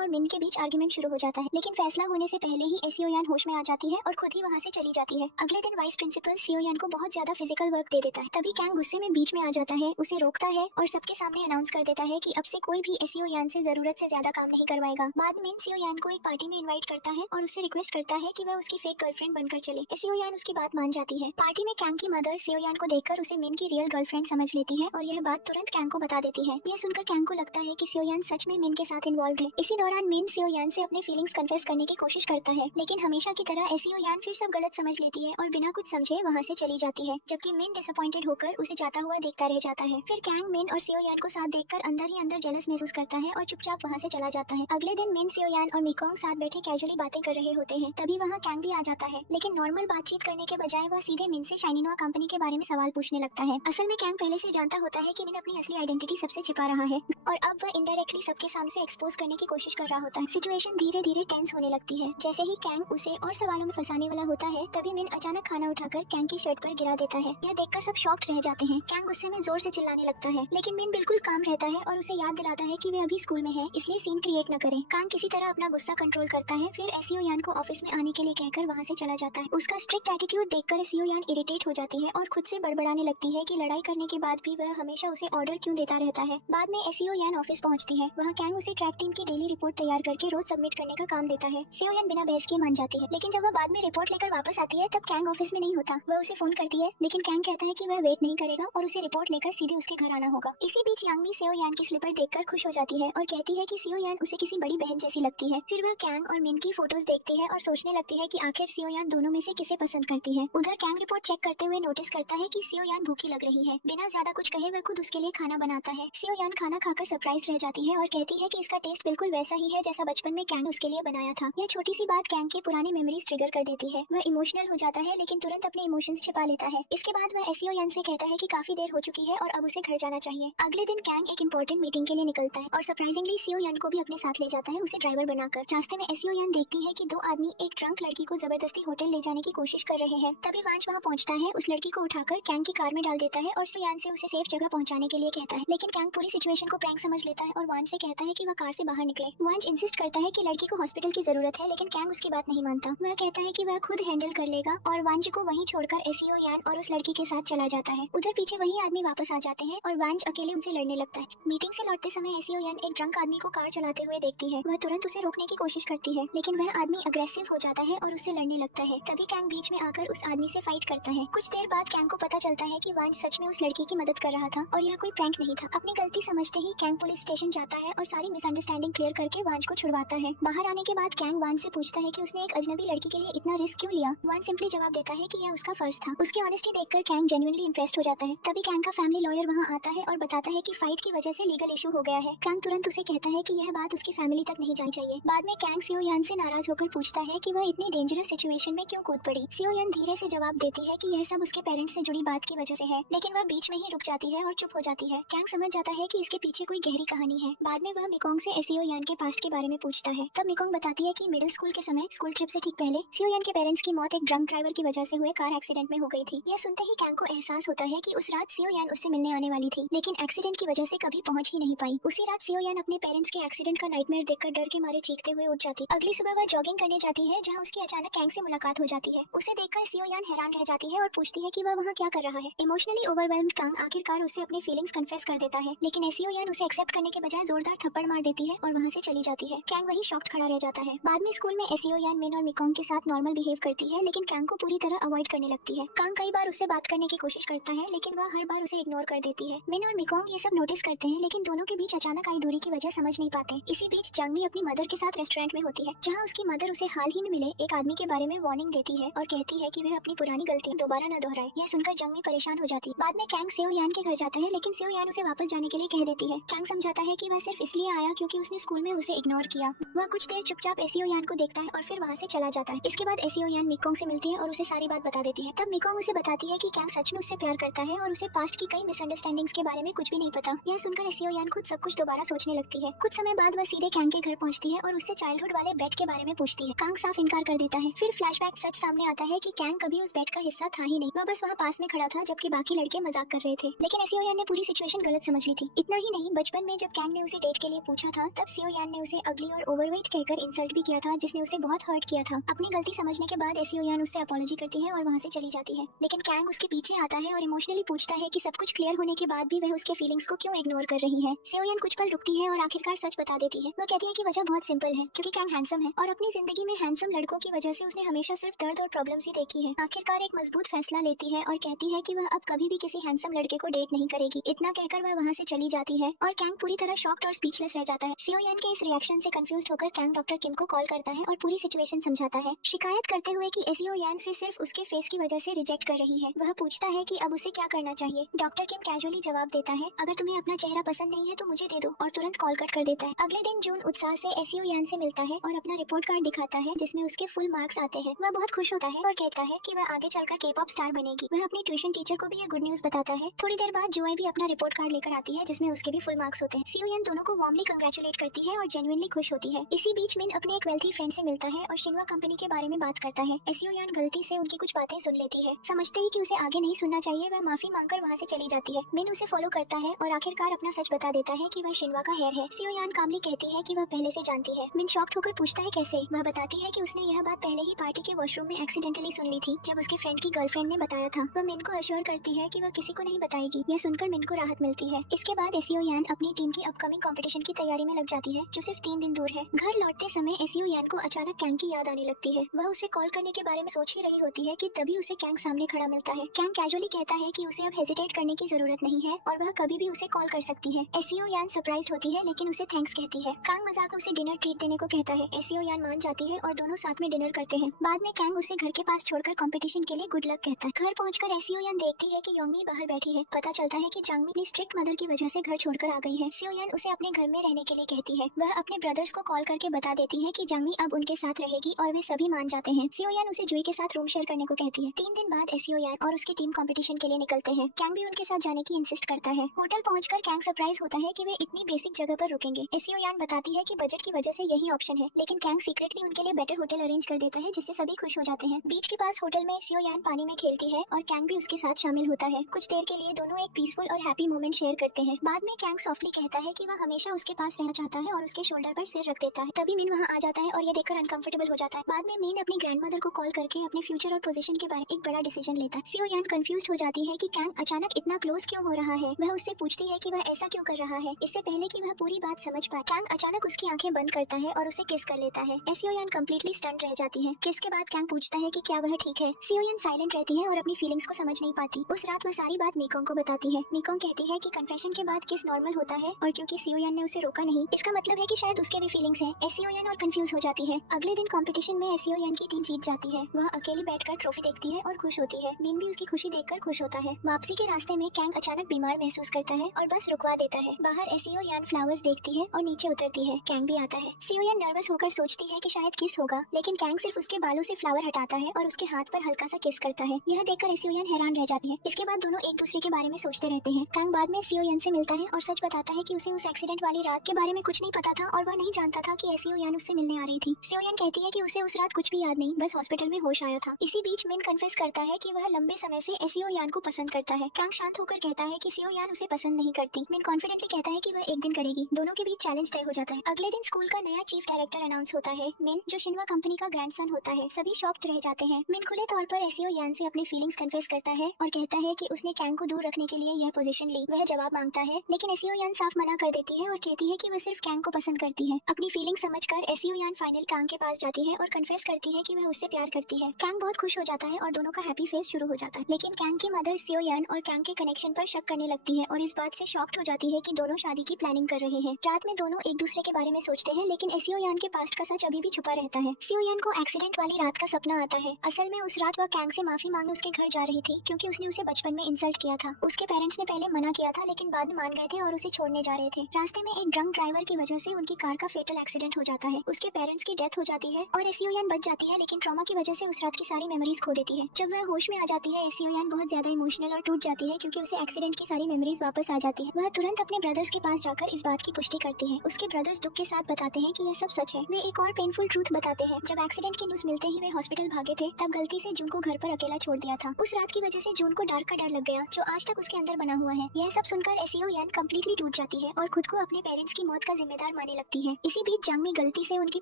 और मिन के बीच आर्गुमेंट शुरू हो जाता है, लेकिन फैसला होने से पहले ही एसियो यान होश में आ जाती है और खुद ही वहाँ से चली जाती है। अगले दिन वाइस प्रिंसिपल सियो यान को बहुत ज्यादा फिजिकल वर्क दे देता है। तभी कैंग गुस्से में बीच में आ जाता है, उसे रोकता है और सबके सामने अनाउंस कर देता है कि अब से कोई भी एसियो यान से जरूरत से ज्यादा काम नहीं करवाएगा। बाद में सियो यान को एक पार्टी में इनवाइट करता है और उससे रिक्वेस्ट करता है कि वह उसकी फेक गर्लफ्रेंड बनकर चले। एसियो यान उसकी बात मान जाती है। पार्टी में कैंग की मदर सियो यान को देखकर उसे मिन की रियल गर्लफ्रेंड समझ लेती है और यह बात तुरंत कैंग को बता देती है। यह सुनकर कैंग को लगता है कि सियो यान सच में मिन के साथ इन्वॉल्व है। इसी दौरान मिन सियो यान से अपने फीलिंग्स कन्फेस करने की कोशिश करता है, लेकिन हमेशा की तरह एसियो यान फिर सब गलत समझ लेती है और बिना कुछ समझे वहाँ से चली जाती है, जबकि मिन डिसअपॉइंटेड होकर उसे जाता हुआ देखता रह जाता है। फिर कैंग मिन और सियो यान को साथ देखकर अंदर ही अंदर जेलस महसूस करता है और चुपचाप वहाँ से चला जाता है। अगले दिन मिन, सियो यान और मिकोंग साथ बैठे कैजुअली बातें कर रहे होते हैं। तभी वहाँ कैंग भी आ जाता है, लेकिन नॉर्मल बातचीत करने के बजाय वह सीधे मिन से शाइनिनोआ कंपनी के बारे में सवाल पूछने लगता है। असल में कैंग पहले से जानता होता है कि मिन अपनी असली आइडेंटिटी सबसे छिपा रहा है और अब वह इनडायरेक्टली सबके सामने से एक्सपोज करने की कोशिश कर रहा होता है। सिचुएशन धीरे धीरे टेंस होने लगती है। जैसे ही कैंग उसे और सवालों में फंसाने वाला होता है, तभी मिन अचानक खाना उठाकर कैंग की शर्ट पर गिरा देता है। यह देखकर सब शॉक्ड रह जाते हैं। कैंग गुस्से में जोर से चिल्लाने लगता है, लेकिन मिन बिल्कुल काम रहता है और उसे याद दिलाता है कि वे अभी स्कूल में है, इसलिए सीन क्रिएट न करें। कैंग किसी तरह अपना गुस्सा कंट्रोल करता है, फिर एसियो यान को ऑफिस में आने के लिए कहकर वहाँ से चला जाता है। उसका स्ट्रिक्ट एटीट्यूड देखकर एसियो यान इरिटेट हो जाती है और खुद से बड़बड़ाने लगती है कि लड़ाई करने के बाद भी वह हमेशा उसे ऑर्डर क्यों देता रहता है। बाद में एसियो यान ऑफिस पहुँचती है। वहाँ कैंग उसे ट्रैक टीम की डेली रिपोर्ट तैयार करके रोज सबमिट करने का काम देता है। सियो यान बिना बहस के मान जाती है, लेकिन जब वह बाद में रिपोर्ट लेकर वापस आती है तब कैंग ऑफिस में नहीं होता। वह उसे फोन करती है, लेकिन कैंग कहता है कि वह वेट नहीं करेगा और उसे रिपोर्ट लेकर सीधे उसके घर आना होगा। इसी बीच यांगमी सियो यान की स्लीपर देखकर खुश हो जाती है और कहती है कि सियो यान उसे किसी बड़ी बहन जैसी लगती है। फिर वह कैंग और मिन की फोटोज देखती है और सोचने लगती है कि आखिर सियो यान दोनों में से किसे पसंद करती है। उधर कैंग रिपोर्ट चेक करते हुए नोटिस करता है कि सियो यान भूखी लग रही है। बिना ज्यादा कुछ कहे वह खुद उसके लिए खाना बनाता है। सियो यान खाना खाकर सरप्राइज रह जाती है और कहती है कि इसका टेस्ट बिल्कुल वैसा ही है जैसा बचपन में कैंग उसके लिए बनाया था। यह छोटी सी बात कैंग की पुरानी मेमोरीज ट्रिगर कर देती है। वह इमोशनल हो जाता है लेकिन तुरंत अपने इमोशंस छिपा लेता है। इसके बाद वह एसीओ यान से कहता है कि काफी देर हो चुकी है और अब उसे घर जाना चाहिए। अगले दिन कैंग एक इंपॉर्टेंट मीटिंग के लिए निकलता है और सरप्राइजिंगली सीओ यान को भी अपने साथ ले जाता है, उसे ड्राइवर बनाकर। रास्ते में एसीओ यान देखती है कि दो आदमी एक ड्रंक लड़की को जबरदस्ती होटल ले जाने की कोशिश कर रहे हैं। तभी वांज वहां पहुंचता है, उस लड़की को उठाकर कैंग की कार में डाल देता है और सीओ यान से उसे सेफ जगह पहुंचाने के लिए कहता है। लेकिन कैंग पूरी सिचुएशन को प्रैंक समझ लेता है और वांज से कहता है कि वह कार से बाहर निकले। वांज इंसिस्ट करता है कि लड़की को हॉस्पिटल की जरूरत है, लेकिन कैंग उसकी बात नहीं मानता। वह कहता है कि वह खुद हैंडल कर लेगा और वांज को वहीं छोड़कर एसीओ यान और उस लड़की के साथ चला जाता है। उधर पीछे वही आदमी वापस आ जाते हैं और वांज अकेले उनसे लड़ने लगता है। मीटिंग से लौटते समय एसीओ यान एक ड्रंक आदमी को कार चलाते हुए देखती है। वह तुरंत उसे रोकने की कोशिश करती है, लेकिन वह आदमी अग्रेसिव हो जाता है और उससे लड़ने लगता है। तभी कैंग बीच में आकर उस आदमी से फाइट करता है। कुछ देर बाद कैंग को पता चलता है कि वांज सच में उस लड़की की मदद कर रहा था और यह कोई प्रैंक नहीं था। अपनी गलती समझते ही कैंग पुलिस स्टेशन जाता है और सारी मिसअंडरस्टैंडिंग क्लियर करके वांज को छुड़वाता है। बाहर आने के बाद कैंग वांज से पूछता है कि उसने एक अजनबी लड़की के लिए इतना रिस्क क्यों लिया। वांज सिंपली जवाब देता है कि यह उसका फर्ज था। उसकी ऑनेस्टी देखकर कैंग जेन्युइनली इंप्रेस्ड हो जाता है। तभी कैंग का फैमिली लॉयर वहां आता है और बताता है कि फाइट की वजह से लीगल इशू हो गया है। कैंग तुरंत उसे कहता है कि यह बात उसकी फैमिली तक नहीं जानी चाहिए। बाद में कैंग सीओ यान से नाराज होकर पूछता है कि वह इतनी डेंजरस सिचुएशन में क्यों कूद पड़ी। सीओ यान धीरे से जवाब देती है कि यह सब उसके पेरेंट्स से जुड़ी बात की वजह से है, लेकिन वह बीच में ही रुक जाती है और चुप हो जाती है। कैंग समझ जाता है कि इसके पीछे कोई गहरी कहानी है। बाद में वह मिकोंग से एसीओ यान के पास्ट के बारे में पूछता है। तब मिकोंग बताती है कि मिडिल स्कूल के समय स्कूल ट्रिप से ठीक पहले सीओ यान के पेरेंट्स की मौत एक ड्रंक ड्राइवर की वजह से हुए कार एक्सीडेंट में हो गई थी। यह सुनते ही कैंग को एहसास होता है कि उस रात सीओ यान उससे मिलने आने वाली थी, लेकिन एक्सीडेंट की वजह से कभी पहुंच ही नहीं पाई। उसी रात सीओ यान अपने पेरेंट्स के एक्सीडेंट का नाइटमेयर देखकर डर के मारे चीखते हुए उठ जाती। अगली सुबह वह जॉगिंग करने जाती है, जहां उसकी अचानक कैंग से मुलाकात हो जाती है। उसे देखकर सीओ यान हैरान रह जाती है और पूछती है कि वह वहां क्या कर रहा है। इमोशनली ओवरवेल्म्ड कैंग आखिरकार उसे अपनी फीलिंग्स कन्फेस कर देता है, लेकिन एसीओ यान उसे एक्सेप्ट करने के बजाय जोरदार थप्पड़ मार देती है और वहां से चली जाती है। कैंग वहीं शॉक्ड खड़ा रह जाता है। बाद में स्कूल में एसीओ यान मिन और मिकोंग के साथ नॉर्मल बिहेव करती है, लेकिन कैंग को पूरी तरह अवॉइड करने लगती है। कैंग कई बार उससे बात करने की कोशिश करता है, लेकिन वह हर बार उसे इग्नोर कर देती है। मिन और मिकोंग ये सब नोटिस करते हैं, लेकिन दोनों के बीच अचानक आई दूरी की वजह समझ नहीं पाते। इसी बीच जांगमी अपनी मदर के साथ रेस्टोरेंट में होती है, जहां उसकी मदर उसे हाल ही में मिले एक आदमी के बारे में वार्निंग देती है और कहती है कि वह अपनी पुरानी गलतियां दोबारा न दोहराए। यह सुनकर जांगमी परेशान हो जाती। बाद में कैंग सीओ यान के घर जाता है, लेकिन सीओ यान उसे वापस जाने के लिए कह देती है। कैंग समझाता है कि वह सिर्फ इसलिए आया क्योंकि उसने स्कूल में उसे इग्नोर किया। वह कुछ देर चुपचाप एसीओ यान को देखता है और फिर वहां से चला जाता है। इसके बाद एसीओ यान मिकोंग से मिलती है और उसे सारी बात बता देती है। तब मिकोंग उसे बताती है कि कैंग सच में उससे प्यार करता है और उसे पास्ट की कई मिसअंडरस्टैंडिंग्स के बारे में कुछ भी नहीं पता। यह सुनकर एसीओ यान खुद सब कुछ दोबारा सोचने लगती है। कुछ समय बाद वह सीधे कैंग के घर पहुंचती है और उससे चाइल्डहुड वाले बेड के बारे में पूछती है। कैंग साफ इनकार कर देता है। फिर फ्लैशबैक सच सामने आता है कि कैंग कभी उस बेड का हिस्सा था ही नहीं, वह बस वहाँ पास में खड़ा था जबकि बाकी लड़के मजाक कर रहे थे। लेकिन एसीओ यान ने पूरी सिचुएशन गलत समझ ली थी। इतना ही नहीं, बचपन में जब कैंग ने उसे डेट के लिए पूछा था, तब सीओ यान ने उसे अगली और ओवरवेट कहकर इंसल्ट भी किया था, जिसने उसे बहुत हर्ट किया था। अपनी गलती समझने के बाद एसीओ यान उससे अपॉलॉजी करती है और वहाँ से चली जाती है। लेकिन कैंग उसके पीछे आता है और इमोशनली पूछता है कि सब कुछ क्लियर होने के बाद भी वह उसके फीलिंग्स को क्यों इग्नोर कर रही है। सीओ यान कुछ पल रुकती है और आखिरकार सच बता देती है। वह कहती है कि वजह बहुत सिंपल है, क्योंकि कैंग हैंडसम है और अपनी जिंदगी में हैंडसम लड़कों की वजह से उसने हमेशा सिर्फ दर्द और प्रॉब्लम्स ही देखी है। आखिरकार एक मजबूत फैसला लेती है और कहती है कि वह अब कभी भी किसी हैंडसम लड़के को डेट नहीं करेगी। इतना कहकर वह वहाँ से चली जाती है और कैंग पूरी तरह शॉक्ड और स्पीचलेस रह जाता है। सीओ यान के इस रिएक्शन से कंफ्यूज्ड होकर कैंग डॉक्टर किम को कॉल करता है और पूरी सिचुएशन समझाता है, शिकायत करते हुए कि एसीओ यान से सिर्फ उसके फेस की वजह से रिजेक्ट कर रही है। वह पूछता है कि अब उसे क्या करना चाहिए। डॉक्टर किम कैजुअली जवाब देता है, अगर तुम्हें अपना चेहरा पसंद नहीं है तो मुझे दे दो, और तुरंत कॉल कट कर देता है। अगले दिन जून उत्साह से एसीओ यान से मिलता है और अपना रिपोर्ट कार्ड दिखाता है, जिसमें उसके फुल मार्क्स आते हैं। वह बहुत खुश होता है और कहता है कि वह आगे चलकर के-पॉप स्टार बनेगी। वह अपनी ट्यूशन टीचर को भी ये गुड न्यूज बताता है। थोड़ी देर बाद जुआई भी अपना रिपोर्ट कार्ड लेकर आती है, जिसमें उसके भी फुल मार्क्स होते हैं। सीओ यान दोनों को वार्मली कंग्रेचुलेट करती है और जेन्युइनली खुश होती है। इसी बीच मिन अपने एक वेल्थी फ्रेंड से मिलता है और शिनवा कंपनी के बारे में बात करता है। एसीओ यान गलती से उनकी कुछ बातें सुन लेती है। समझते ही कि उसे आगे नहीं सुनना चाहिए, वह माफी मांगकर वहाँ से चली जाती है। मिन उसे फॉलो करता है और आखिरकार अपना सच बता देता है कि वह शिनवा का हेयर है। सीओ यान कामली कहती है कि वह पहले से जानती है। मिन शॉक्ड होकर पूछता है कैसे। वह बताती है कि उसने यह बात पहले ही पार्टी के वॉशरूम में एक्सीडेंटली सुन ली थी, जब उसके फ्रेंड की गर्लफ्रेंड ने बताया था। वह मिन को अश्योर करती है कि वह किसी को नहीं बताएगी। यह सुनकर मिन को राहत मिलती है। इसके बाद एसीओ यान अपनी टीम की अपकमिंग कंपटीशन की तैयारी में लग जाती है, जो सिर्फ 3 दिन दूर है। घर लौटते समय एसीओ यान को अचानक कैंग की याद आने लगती है। वह उसे कॉल करने के बारे में सोच ही रही होती है कि तभी उसे कैंग सामने खड़ा मिलता है। कैंग कैजुअली कहता है कि उसे अब हेजिटेट करने की जरूरत नहीं है और वह कभी भी उसे कॉल कर सकती है। एसीओ यान सरप्राइज्ड होती है, लेकिन उसे थैंक्स कहती है। कैंग मजाक में उसे डिनर ट्रीट देने को कहता है। एसीओ यान मान जाती है और दोनों साथ में डिनर करते हैं। बाद में कैंग उसे घर के पास छोड़कर कंपटीशन के लिए गुड लक कहता है। घर पहुंचकर एसीओ यान देखती है कि योंगमी बाहर बैठी है। पता चलता है कि जांगमी अपनी स्ट्रिक्ट मदर की वजह से घर छोड़कर आ गई है। सीओ यान उसे अपने घर में रहने के लिए कहती है। वह अपने ब्रदर्स को कॉल करके बता देती है कि जांगमी अब उनके साथ रहेगी और वे सभी मान जाते हैं। सियोयान उसे जुई के साथ रूम शेयर करने को कहती है। 3 दिन बाद सियोयान और उसकी टीम कंपटीशन के लिए निकलते हैं। कैंग भी उनके साथ जाने की इंसिस्ट करता है। होटल पहुंचकर कैंग सरप्राइज होता है कि वे इतनी बेसिक जगह पर रुकेंगे। सियोयान बताती है कि बजट की वजह से यही ऑप्शन है, लेकिन कैंग सीक्रेटली उनके लिए बेटर होटल अरेंज कर देता है, जिससे सभी खुश हो जाते हैं। बीच के पास होटल में सियोयान पानी में खेलती है और कैंग भी उसके साथ शामिल होता है। कुछ देर के लिए दोनों एक पीसफुल और हैप्पी मोमेंट शेयर करते हैं। बाद में कैंग सॉफ्टली कहता है कि वह हमेशा उसके पास रहना चाहता है और उसके शोल्डर पर सिर रख देता है। तभी मिन वहाँ आ जाता है और यह देखकर अनकंफर्टेबल हो जाता है। बाद में मिन अपनी ग्रैंडमदर को कॉल करके अपने फ्यूचर और पोजीशन के बारे में एक बड़ा डिसीजन लेता है। सियोयान कंफ्यूज्ड हो जाती है कि कैंग अचानक इतना क्लोज क्यों हो रहा है। वह उससे पूछती है कि वह ऐसा क्यों कर रहा है, इससे पहले कि वह पूरी बात समझ पाए। कैंग अचानक उसकी आंखें बंद करता है और उसे किस कर लेता है। सियोयान कंप्लीटली स्टन्ड रह जाती है। किस के बाद कैंग पूछता है कि क्या वह ठीक है। सियोयान साइलेंट रहती है और अपनी फीलिंग्स को समझ नहीं पाती। उस रात वह सारी बात मीकोंग को बताती है। मीकोंग कहती है कि कन्फेशन के बाद किस नॉर्मल होता है और क्योंकि सियोयान ने उसे रोका नहीं, इसका मतलब है कि शायद उसके भी फीलिंग्स हैं। सियोयान और कंफ्यूज हो जाती है। अगले दिन कंपटीशन में सियोयान की टीम जीत जाती है। वह अकेली बैठकर ट्रॉफी देखती है और खुश होती है। मिन भी उसकी खुशी देखकर खुश होता है। वापसी के रास्ते में कैंग अचानक बीमार महसूस करता है और बस रुकवा देता है। बाहर सियोयान फ्लावर्स देखती है और नीचे उतरती है। कैंग भी आता है। सियोयान नर्वस होकर सोचती है कि शायद किस होगा, लेकिन कैंग सिर्फ उसके बालों से फ्लावर हटाता है और उसके हाथ पर हल्का सा किस करता है। यह देखकर सियोयान हैरान रह जाती है। इसके बाद दोनों एक दूसरे के बारे में सोचते रहते हैं। कैंग बाद में सियोयान से मिलता है और सच बताता है कि उसे उस एक्सीडेंट वाली रात के बारे में कुछ नहीं पता था और वह नहीं जानता था कि सियोयान उससे मिलने आ रही थी। सियोयान कहती है कि उसे उस रात कुछ भी याद नहीं, बस हॉस्पिटल में होश आया था। इसी बीच मिन कन्फेस करता है कि वह लंबे समय से सियोयान को पसंद करता है। कैंग शांत होकर कहता है कि सियोयान उसे पसंद नहीं करती। मिन कॉन्फिडेंटली कहता है कि वह एक दिन करेगी। दोनों के बीच चैलेंज तय हो जाता है। अगले दिन स्कूल का नया चीफ डायरेक्टर अनाउंस होता है, मिन, जो शिनवा कंपनी का ग्रैंडसन होता है। सभी शॉक्ड रह जाते हैं। मिन खुले तौर पर सियोयान से अपनी फीलिंग्स कन्फेस करता है और कहता है कि उसने कैंग को दूर रखने के लिए यह पोजीशन ली। वह जवाब मांगता है, लेकिन सियोयान साफ मना कर देती है और कहती है कि वह सिर्फ कैंग को पसंद करती है। अपनी फीलिंग समझकर सियोयान फाइनल कैंग के पास जाती है और कन्फेस करती है कि वह उससे प्यार करती है। कैंग बहुत खुश हो जाता है और दोनों का हैप्पी फेस शुरू हो जाता है। लेकिन कैंग की मदर सियोयान और कैंग के कनेक्शन पर शक करने लगती है और इस बात से शॉक्ड हो जाती है कि दोनों शादी की प्लानिंग कर रहे हैं। रात में दोनों एक दूसरे के बारे में सोचते हैं, लेकिन सियोयान के पास्ट का सच अभी भी छुपा रहता है। सियोयान को एक्सीडेंट वाली रात का सपना आता है। असल में उस रात वह कैंग से माफी मांगने उसके घर जा रही थी, क्योंकि उसने उसे बचपन में इंसल्ट किया था। उसके पेरेंट्स ने पहले मना किया था, लेकिन बाद में मान गए थे और उसे छोड़ने जा रहे थे। रास्ते में एक ड्रंक ड्राइवर की वजह से उनकी कार का फेटल एक्सीडेंट हो जाता है। उसके पेरेंट्स की डेथ हो जाती है और सियोयान बच जाती है, लेकिन ट्रॉमा की वजह से उस रात की सारी मेमोरीज खो देती है। जब वह होश में आ जाती है, सियोयान बहुत ज्यादा इमोशनल और टूट जाती है, क्योंकि उसे एक्सीडेंट की सारी मेमोरीज वापस आ जाती है। वह तुरंत अपने ब्रदर्स के पास जाकर इस बात की पुष्टि करती है। उसके ब्रदर्स दुख के साथ बताते हैं कि यह सब सच है। वे एक और पेनफुल ट्रूथ बताते हैं, जब एक्सीडेंट की न्यूज मिलते ही वे हॉस्पिटल भागे थे, तब गलती से जून को घर पर अकेला छोड़ दिया था। उस रात की वजह से जून को डार्क का डर लग गया, जो आज तक उसके अंदर बना हुआ है। यह सब सुनकर सियोयान कंप्लीटली टूट जाती है और खुद को अपने पेरेंट्स की मौत का जिम्मेदार मानने लगती है। इसी बीच जांगमी गलती से उनकी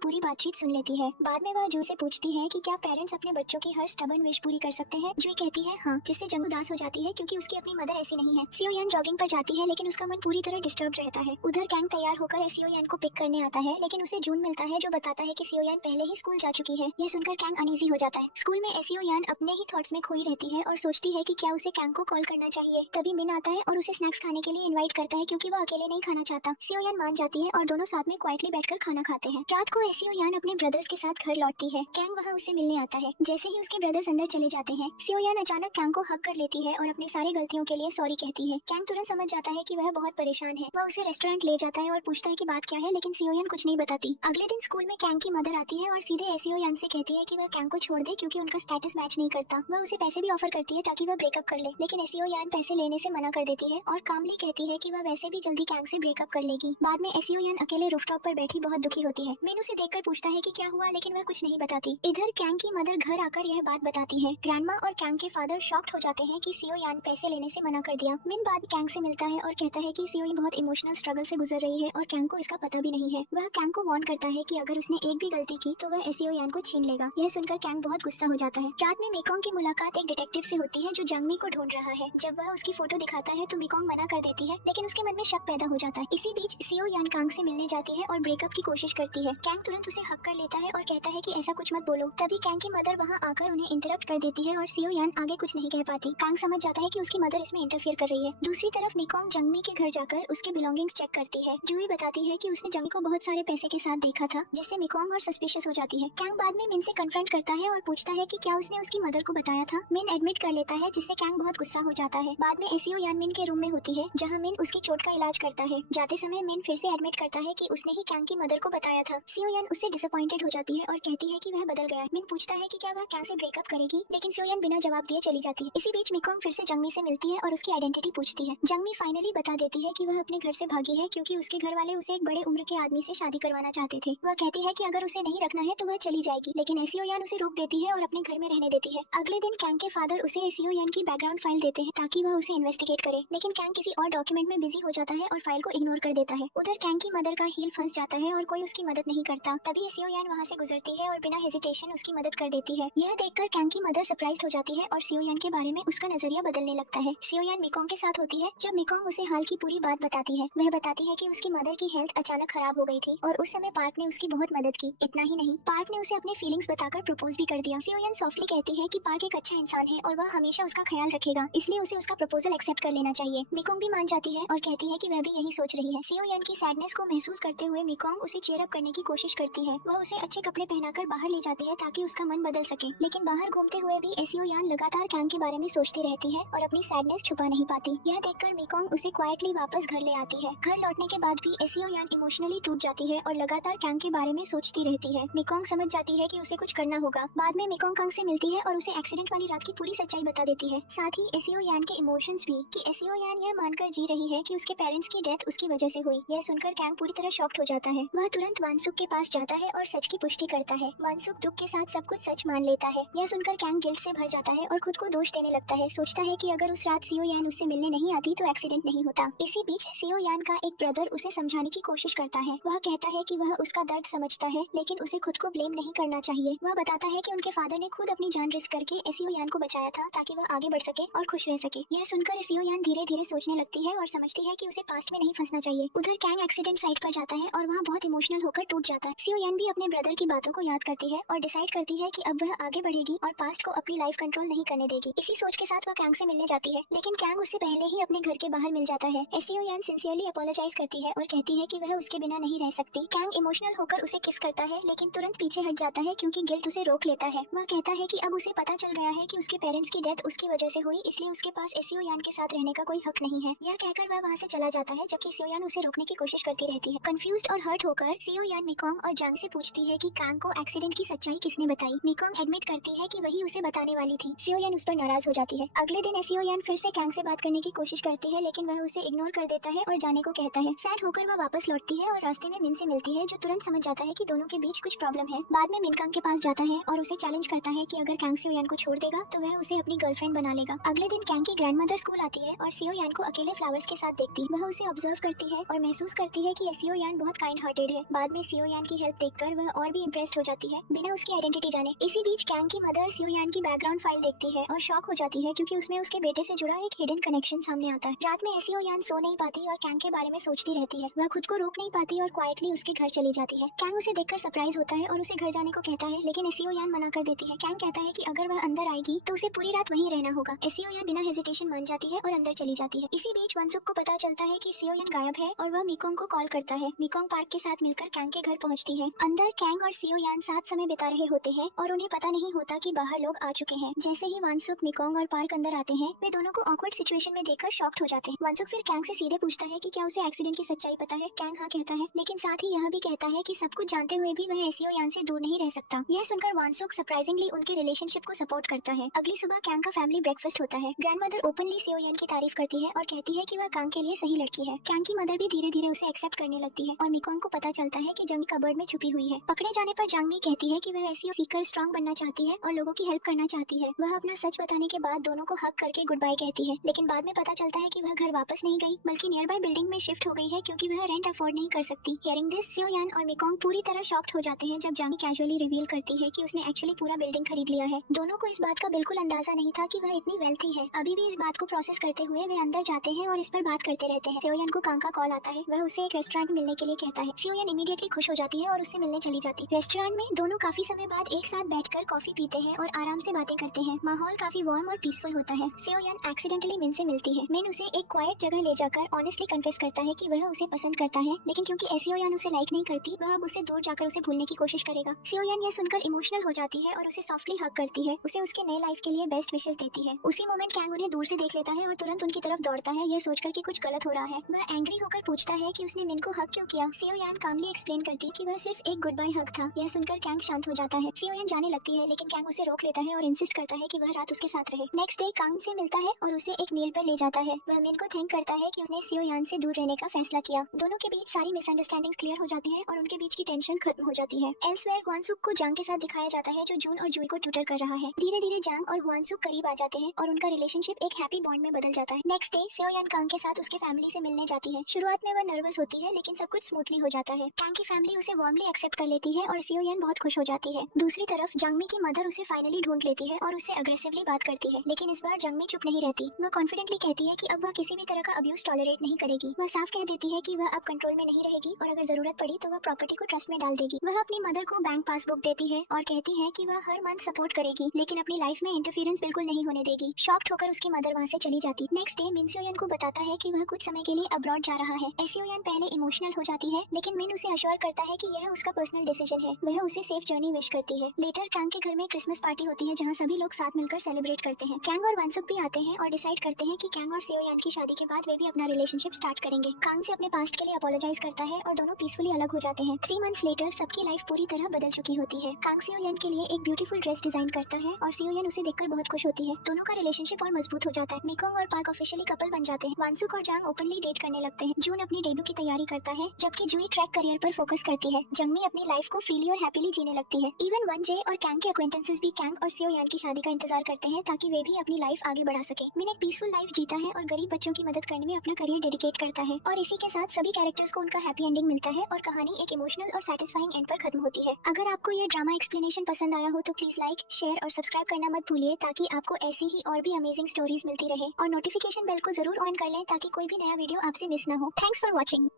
पूरी बातचीत सुन लेती है। बाद में वह जू से पूछती है कि क्या पेरेंट्स अपने बच्चों की हर स्टबर्न विश पूरी कर सकते हैं। जू कहती है हाँ, जिससे जंग उदास हो जाती है, क्योंकि उसकी अपनी मदर ऐसी नहीं है। सियोयान जॉगिंग पर जाती है, लेकिन उसका मन पूरी तरह डिस्टर्ब रहता है। उधर कैंग तैयार होकर सियोयान को पिक करने आता है, लेकिन उसे जून मिलता है, जो बताता है कि सियोयान पहले ही स्कूल जा चुकी है। यह सुनकर कैंग अनईजी हो जाता है। स्कूल में सियोयान अपने ही थॉट्स में खोई रहती है और सोचती है कि क्या उसे कैंग को कॉल करना चाहिए। तभी मिन आता है और उसे स्नैक्स खाने के लिए इनवाइट करता है, क्योंकि वो अकेले नहीं खाना चाहता। सियोयान मान जाती है और दोनों साथ में क्वाइटली बैठकर खाना खाते हैं। रात को सियोयान अपने ब्रदर्स के साथ घर लौटती है। कैंग वहाँ उससे मिलने आता है। जैसे ही उसके ब्रदर्स अंदर चले जाते हैं, सियोयान अचानक कैंग को हग कर लेती है और अपनी सारी गलतियों के लिए सॉरी कहती है। कैंग तुरंत समझ जाता है कि वह बहुत परेशान है। वह उसे रेस्टोरेंट ले जाता है और पूछता है कि बात क्या है, लेकिन सियोयान कुछ नहीं बताती। अगले दिन स्कूल में कैंग की मदर आती है और सीधे सियोयान से कहती है कि वह कैंग को छोड़ दे, क्योंकि उनका स्टेटस मैच नहीं करता। वह उसे पैसे भी ऑफर करती है ताकि वह ब्रेकअप कर ले, लेकिन सियोयान पैसे लेने से मना कर देती है और कामली कहती है कि वह वैसे भी जल्दी कैंग से ब्रेकअप कर लेगी। बाद में सियोयान अकेले रूफटॉप पर बैठी बहुत दुखी होती है। मिन उसे देखकर पूछता है कि क्या हुआ, लेकिन वह कुछ नहीं बताती। इधर कैंग की मदर घर आकर यह बात बताती है। ग्रैंडमा और कैंग के फादर शॉक्ड हो जाते हैं कि सियोयान पैसे लेने से मना कर दिया। मिन बाद कैंग से मिलता है और कहता है कि सियोयान बहुत इमोशनल स्ट्रगल से गुजर रही है और कैंग को इसका पता भी नहीं है। वह कैंग को वार्न करता है कि अगर उसने एक भी गलती की तो वह सियोयान को छीन लेगा। यह सुनकर कैंग बहुत गुस्सा हो जाता है। रात में मेकोंग की मुलाकात एक डिटेक्टिव से होती है, जो जांगमी को ढूंढ रहा है। जब वह उसकी फोटो दिखाता है तो मेकोंग मना कर देती है, लेकिन उसके मन में शक पैदा हो जाता है। इसी बीच सियोयान कैंग से मिलने जाती है और ब्रेकअप की कोशिश करती है। कैंग तुरंत उसे हक कर लेता है और कहता है कि ऐसा कुछ मत बोलो। तभी कैंग की मदर वहाँ आकर उन्हें इंटरप्ट कर देती है और सियोयान आगे कुछ नहीं कह पाती। कैंग समझ जाता है कि उसकी मदर इसमें इंटरफियर कर रही है। दूसरी तरफ मेकोंग जांगमी के घर जाकर उसके बिलोंगिंग्स चेक करती है। जूही बताती है कि उसने जांगमी को बहुत सारे पैसे के साथ देखा था, जिससे मेकोंग और सस्पिशियस हो जाती है। कैंग बाद में मिन से कन्फ्रंट करता है और पूछता है कि क्या उसने उसकी मदर को बताया था। मिन एडमिट कर लेता है, जिससे कैंग बहुत गुस्सा हो जाता है। बाद में सियोयान मिन के रूम में होती है, जहाँ मिन उसकी चोट का इलाज करता है। जाते समय मिन फिर से एडमिट करता है कि उसने ही कैंग की मदर को बताया था। सियोयान उससे डिसअपॉइंटेड हो जाती है और कहती है कि वह बदल गया है। मिन पूछता है कि क्या वह कैंग से ब्रेकअप करेगी, लेकिन सियोयान बिना जवाब दिए चली जाती है। इसी बीच मिकोंग फिर से जंगमी से मिलती है और उसकी आइडेंटिटी पूछती है। जंगमी फाइनली बता देती है कि वह अपने घर से भागी है क्योंकि उसके घर वाले उसे एक बड़े उम्र के आदमी से शादी करवाना चाहते थे। वह कहती है कि अगर उसे नहीं रखना है तो वह चली जाएगी, लेकिन एसियोयान उसे रोक देती है और अपने घर में रहने देती है। अगले दिन कैंग के फादर उसे एसियोयान की बैकग्राउंड फाइल देते हैं ताकि वह उसे इन्वेस्टिगेट करे, लेकिन कैंग किसी और डॉक्यूमेंट में बिजी हो जाता है और फाइल को इग्नोर कर देता है। उधर कैंग की मदर का हील फंस जाता है और कोई उसकी मदद नहीं करता। तभी एसियोयान वहाँ से गुजरती है और बिना हेजिटेशन उसकी मदद कर देती है। यह देखकर कैंग की मदर सरप्राइज्ड हो जाती है और सियोयान के बारे में उसका नजरिया बदलने लगता है। सियोयान मिकोंग के साथ होती है जब मिकोंग उसे हाल की पूरी बात बताती है। वह बताती है कि उसकी मदर की हेल्थ अचानक खराब हो गई थी और उस समय पार्क ने उसकी बहुत मदद की। इतना ही नहीं, पार्क ने उसे अपने फीलिंग्स बताकर प्रपोज भी कर दिया। सियोयान सॉफ्टली कहती है कि पार्क एक अच्छा इंसान है और वह हमेशा उसका ख्याल रखेगा, इसलिए उसे उसका प्रपोजल एक्सेप्ट कर लेना चाहिए। मिकोंग भी मान जाती है और कहती है कि वह भी यही सोच रही है। सियोयान की सैडनेस को महसूस करते हुए मिकोंग उसे चीयर अप करने की कोशिश करती है। वह उसे अच्छे कपड़े पहनाकर बाहर ले जाती है ताकि उसका मन बदल सके, लेकिन बाहर घूमते हुए भी एसियोयान लगातार कैंग के बारे में सोचती रहती है और अपनी सैडनेस छुपा नहीं पाती। यह देखकर मिकोंग उसे क्वाइटली वापस घर ले आती है। घर लौटने के बाद भी एसियोयान इमोशनली टूट जाती है और लगातार कैंग के बारे में सोचती रहती है। मिकोंग समझ जाती है कि उसे कुछ करना होगा। बाद में मिकोंग कैंग से मिलती है और उसे एक्सीडेंट वाली रात की पूरी सच्चाई बता देती है। साथ ही एसियोयान के इमोशंस भी कि एसियोयान यह मानकर जी रही है कि उसके पेरेंट्स की डेथ उसकी वजह से हुई। यह सुनकर कैंग पूरी तरह शॉक्ड हो जाता है। वह तुरंत वानसुक के पास जाता है और सच की पुष्टि करता है। वानसुक दुख के साथ सब कुछ सच मान लेता है। यह सुनकर कैंग गिल्ट से भर जाता है और खुद को दोष देने लगता है। सोचता है कि अगर उस रात सियोयान उससे मिलने नहीं आती तो एक्सीडेंट नहीं होता। इसी बीच सियोयान का एक ब्रदर उसे समझाने की कोशिश करता है। वह कहता है कि वह उसका दर्द समझता है, लेकिन उसे खुद को ब्लेम नहीं करना चाहिए। वह बताता है कि उनके फादर ने खुद अपनी जान रिस्क करके एसियोयान को बचाया था ताकि वह आगे बढ़ सके और खुश रह सके। यह सुनकर एसियोयान धीरे धीरे सोचने लगती है और समझती है कि उसे पास्ट में नहीं फंसना चाहिए। उधर कैंग एक्सीडेंट साइट पर जाता है और वहाँ बहुत इमोशनल होकर टूट जाता है। सियोयान भी अपने ब्रदर की बातों को याद करती है और डिसाइड करती है कि अब वह आगे बढ़ेगी और पास्ट को अपनी लाइफ कंट्रोल नहीं करने देगी। इसी सोच के साथ वह कैंग से मिलने जाती है, लेकिन कैंग उससे पहले ही अपने घर के बाहर मिल जाता है। एसियोयान सिंसियरली अपोलोजाइज करती है और कहती है कि वह उसके बिना नहीं रह सकती। कैंग इमोशनल होकर उसे किस करता है, लेकिन तुरंत पीछे हट जाता है क्योंकि गिल्ट उसे रोक लेता है। वह कहता है कि अब उसे पता चल गया है कि उसके पेरेंट्स की डेथ उसकी वजह से हुई, इसलिए उसके पास एसियोयान के साथ रहने का कोई हक नहीं है। यह कहकर वह वहाँ से चला जाता है, जबकि सियोयान उसे रोकने की कोशिश करती रहती है। कंफ्यूज्ड और हर्ट होकर सियोयान मिकोंग और जांग से पूछती है कि कैंग को एक्सीडेंट की सच्चाई किसने बताई। मिकोंग एडमिट करती है कि वही उसे बताने वाली थी। सियोयान उस पर नाराज हो जाती है। अगले दिन एसियोयान फिर से कैंग से बात करने की कोशिश करती है, लेकिन वह उसे इग्नोर कर देता है और जाने को कहता है। सैड होकर वह वापस लौटती है और रास्ते में मिन से मिलती है, जो तुरंत समझ जाता है कि दोनों के बीच कुछ प्रॉब्लम है। बाद में मिन कैंग के पास जाता है और उसे चैलेंज करता है कि अगर कैंग सियोयान को छोड़ देगा तो वह उसे अपनी गर्लफ्रेंड बना लेगा। अगले दिन कैंग की ग्रैंडमदर स्कूल आती है और सियोयान को अकेले फ्लावर्स के साथ देखती। वह उसे ऑब्जर्व करती है और महसूस करती है कि सियोयान बहुत काइंड हार्टेड है। बाद में सियोयान की हेल्प देखकर वह और भी इम्प्रेस्ड हो जाती है, बिना उसकी आइडेंटिटी जाने। इसी बीच कैंग की मदर सियोयान की बैकग्राउंड फाइल देखती है और शॉक हो जाती है क्योंकि उसमें उसके बेटे से जुड़ा एक हिडन कनेक्शन सामने आता है। रात में सियोयान सो नहीं पाती और कैंग के बारे में सोचती रहती है। वह खुद को रोक नहीं पाती और क्वाइटली उसके घर चली जाती है। कैंग उसे देखकर सरप्राइज होता है और उसे घर जाने को कहता है, लेकिन सियोयान मना कर देती है। कैंग कहता है कि अगर वह अंदर आएगी तो उसे पूरी रात वहीं रहना होगा। सियोयान बिना हेजिटेशन मान जाती है और अंदर चली जाती है। इसी बीच वनसुक को पता चलता है कि सियोयान गायब है और वह मिकोंग को कॉल करता है। मिकोंग पार्क के साथ मिलकर कैंग के घर पहुंचती है। अंदर कैंग और सियोयान साथ समय बिता रहे होते हैं और उन्हें पता नहीं होता कि बाहर लोग आ चुके हैं। जैसे ही वनसुक, मिकोंग और पार्क अंदर आते हैं, वे दोनों को ऑकवर्ड सिचुएशन में देखकर शॉक्ड हो जाते हैं। वनसुक फिर कैंग से सीधे पूछता है कि क्या उसे एक्सीडेंट की सच्चाई पता है। कैंग हाँ कहता है, लेकिन साथ ही यह भी कहता है कि सब कुछ जानते हुए भी वह सियोयान से दूर नहीं रह सकता। यह सुनकर वनसुक सरप्राइजिंगली उनके रिलेशनशिप को सपोर्ट करता है। अगली सुबह कैंग का फैमिली ब्रेकफास्ट होता है। ग्रैंडमदर ओपनली सियोयान की तारीफ करती है और कहती है कि वह कैंग के लिए सही लड़की है। कैंग की मदर भी धीरे धीरे उसे एक्सेप्ट करने लगती है और मिकोंग को पता चलता है कि जंग कबर्ड में छुपी हुई है। पकड़े जाने पर जांगमी कहती है कि वह ऐसी सीकर स्ट्रांग बनना चाहती है और लोगों की हेल्प करना चाहती है। वह अपना सच बताने के बाद दोनों को हक करके गुड बाय कहती है, लेकिन बाद में पता चलता है कि वह घर वापस नहीं गई, बल्कि नियर बाय बिल्डिंग में शिफ्ट हो गई है क्योंकि वह रेंट अफोर्ड नहीं कर सकती। हियरिंग दिस, सियोयान और मिकोंग पूरी तरह शॉक्ड हो जाते हैं जब जांगी कैजुअली रिवील करती है कि उसने एक्चुअली पूरा बिल्डिंग खरीद लिया है। दोनों को इस बात का बिल्कुल अंदाजा नहीं था कि वह इतनी वेल्थी है। अभी भी इस बात को प्रोसेस करते हुए वे अंदर जाते हैं और इस पर बात करते रहते हैं। सियोयान को कैंग का कॉल आता है। वह उसे एक रेस्टोरेंट में मिलने के लिए कहता है। सियोयान इमीडिएटली खुश हो जाती है और उससे मिलने चली जाती। रेस्टोरेंट में दोनों काफी समय बाद एक साथ बैठकर कॉफी पीते हैं और आराम से बातें करते हैं। माहौल काफी वार्म और पीसफुल होता है। सियोयान एक्सीडेंटली मिन से मिलती है। मिन उसे एक क्वाइट जगह ले जाकर ऑनेस्टली कन्फेस करता है कि वह उसे पसंद करता है, लेकिन क्योंकि सियोयान उसे लाइक नहीं करती, वह अब उसे दूर जाकर उसे भूलने की कोशिश करेगा। सियोयान यह सुनकर इमोशनल हो जाती है और उसे सॉफ्टली हग करती है, उसे उसके नए लाइफ के लिए बेस्ट विशेस देती है। उसी मोमेंट कैंग उन्हें दूर से देख लेता है और तुरंत उनकी तरफ दौड़ता है, यह सोचकर कि कुछ गलत हो रहा है। वह एंग्री होकर पूछता है कि उसने मिन को हग क्यों किया। सियोयान कामली एक्सप्लेन करती कि वह सिर्फ एक गुड बाय हग था। यह सुनकर कैंग शांत हो जाता जाता है। सियोयन जाने लगती है लेकिन कैंग उसे रोक लेता है और इंसिस्ट करता है कि वह रात उसके साथ रहे। नेक्स्ट डे कांग से मिलता है और उसे एक मील पर ले जाता है। वह मिन को थैंक करता है कि उसने सियोयान से दूर रहने का फैसला किया। दोनों के बीच सारी मिसअंडरस्टैंडिंग्स क्लियर हो जाती है और उनके बीच की टेंशन खत्म हो जाती है। एल्सवेयर हुआनसुक को जांग के साथ दिखाया जाता है जो जून और जुई को ट्यूटर कर रहा है। धीरे धीरे जांग और हुआनसुक करीब आ जाते हैं और उनका रिलेशनशिप एक हैप्पी बॉन्ड में बदल जाता है। नेक्स्ट डे सियोयान कांग के साथ उसके फैमिली से मिलने जाती है। शुरुआत में वह नर्वस होती है लेकिन सब कुछ स्मूथली हो जाता है। कांग की फैमिली उसे वार्मली एक्सेप्ट कर लेती है और सियोयान बहुत खुश हो जाती है। दूसरी तरफ जांगमी की मदर उसे फाइनली ढूंढ लेती है और उससे अग्रेसिवली बात करती है, लेकिन इस बार जांगमी चुप नहीं रहती। वह कॉन्फिडेंटली कहती है कि अब वह किसी भी तरह का अब्यूज टॉलरेट नहीं करेगी। वह साफ कह देती है कि वह अब कंट्रोल में नहीं रहेगी और अगर जरूरत पड़ी तो वह प्रॉपर्टी को ट्रस्ट में डाल देगी। वह अपनी मदर को बैंक पासबुक देती है और कहती है कि वह हर मंथ सपोर्ट करेगी लेकिन अपनी लाइफ में इंटरफेरेंस बिल्कुल नहीं होने देगी। शॉक्ड होकर उसकी मदर वहाँ से चली जाती। नेक्स्ट डे मिन सियोयन को बताता है कि वह कुछ समय के लिए अब्रॉड जा रहा है। सियोयन पहले इमोशनल हो जाती है लेकिन मिन उसे अश्योर करता है कि यह उसका पर्सनल डिसीजन है। वह उसे सेफ जर्नी विश करती है। लेटर कैंग के घर में क्रिसमस पार्टी होती है जहाँ सभी लोग साथ मिलकर सेलिब्रेट करते हैं। कैंग और वानसुक भी आते हैं और डिसाइड करते हैं कि कैंग और सियोयान की शादी के बाद वे भी अपना रिलेशनशिप स्टार्ट करेंगे। कांग से अपने पास्ट के लिए अपोलोजाइज करता है और दोनों पीसफुली अलग हो जाते हैं। 3 मंथ्स लेटर सबकी लाइफ पूरी तरह बदल चुकी होती है। कांग सियोयान के लिए एक ब्यूटीफुल ड्रेस डिजाइन करता है और सियोयान उसे देखकर बहुत खुश होती है। दोनों का रिलेशनशिप और मजबूत हो जाता है। मिकोंग और पार्क ऑफिशियली कपल बन जाते हैं। वानसुक और जांग ओपनली डेट करने लगते हैं। जून अपनी डेब्यू की तैयारी करता है जबकि जुई ट्रैक करियर पर फोकस करती है। जंगमी अपनी लाइफ को फ्रीली और हैप्पीली जीने लगती है। इवन वन जे और कैंग के एक्वेंटेंसेस भी कैंग और सियोयान की शादी का इंतजार करते हैं ताकि वे भी अपनी लाइफ आगे बढ़ा सके। मिन एक पीसफुल लाइफ जीता है और गरीब बच्चों की मदद करने में अपना करियर डेडिकेट करता है और इसी के साथ सभी कैरेक्टर्स को उनका हैप्पी एंडिंग मिलता है और कहानी एक इमोशनल और सैटिस्फाइंग एंड पर खत्म होती है। अगर आपको यह ड्रामा एक्सप्लेनेशन पसंद आया हो तो प्लीज लाइक, शेयर और सब्सक्राइब करना मत भूलिए ताकि आपको ऐसी ही और भी अमेजिंग स्टोरीज मिलती रहे और नोटिफिकेशन बेल को जरूर ऑन कर लें ताकि कोई भी नया वीडियो आपसे मिस ना हो। Thanks for watching.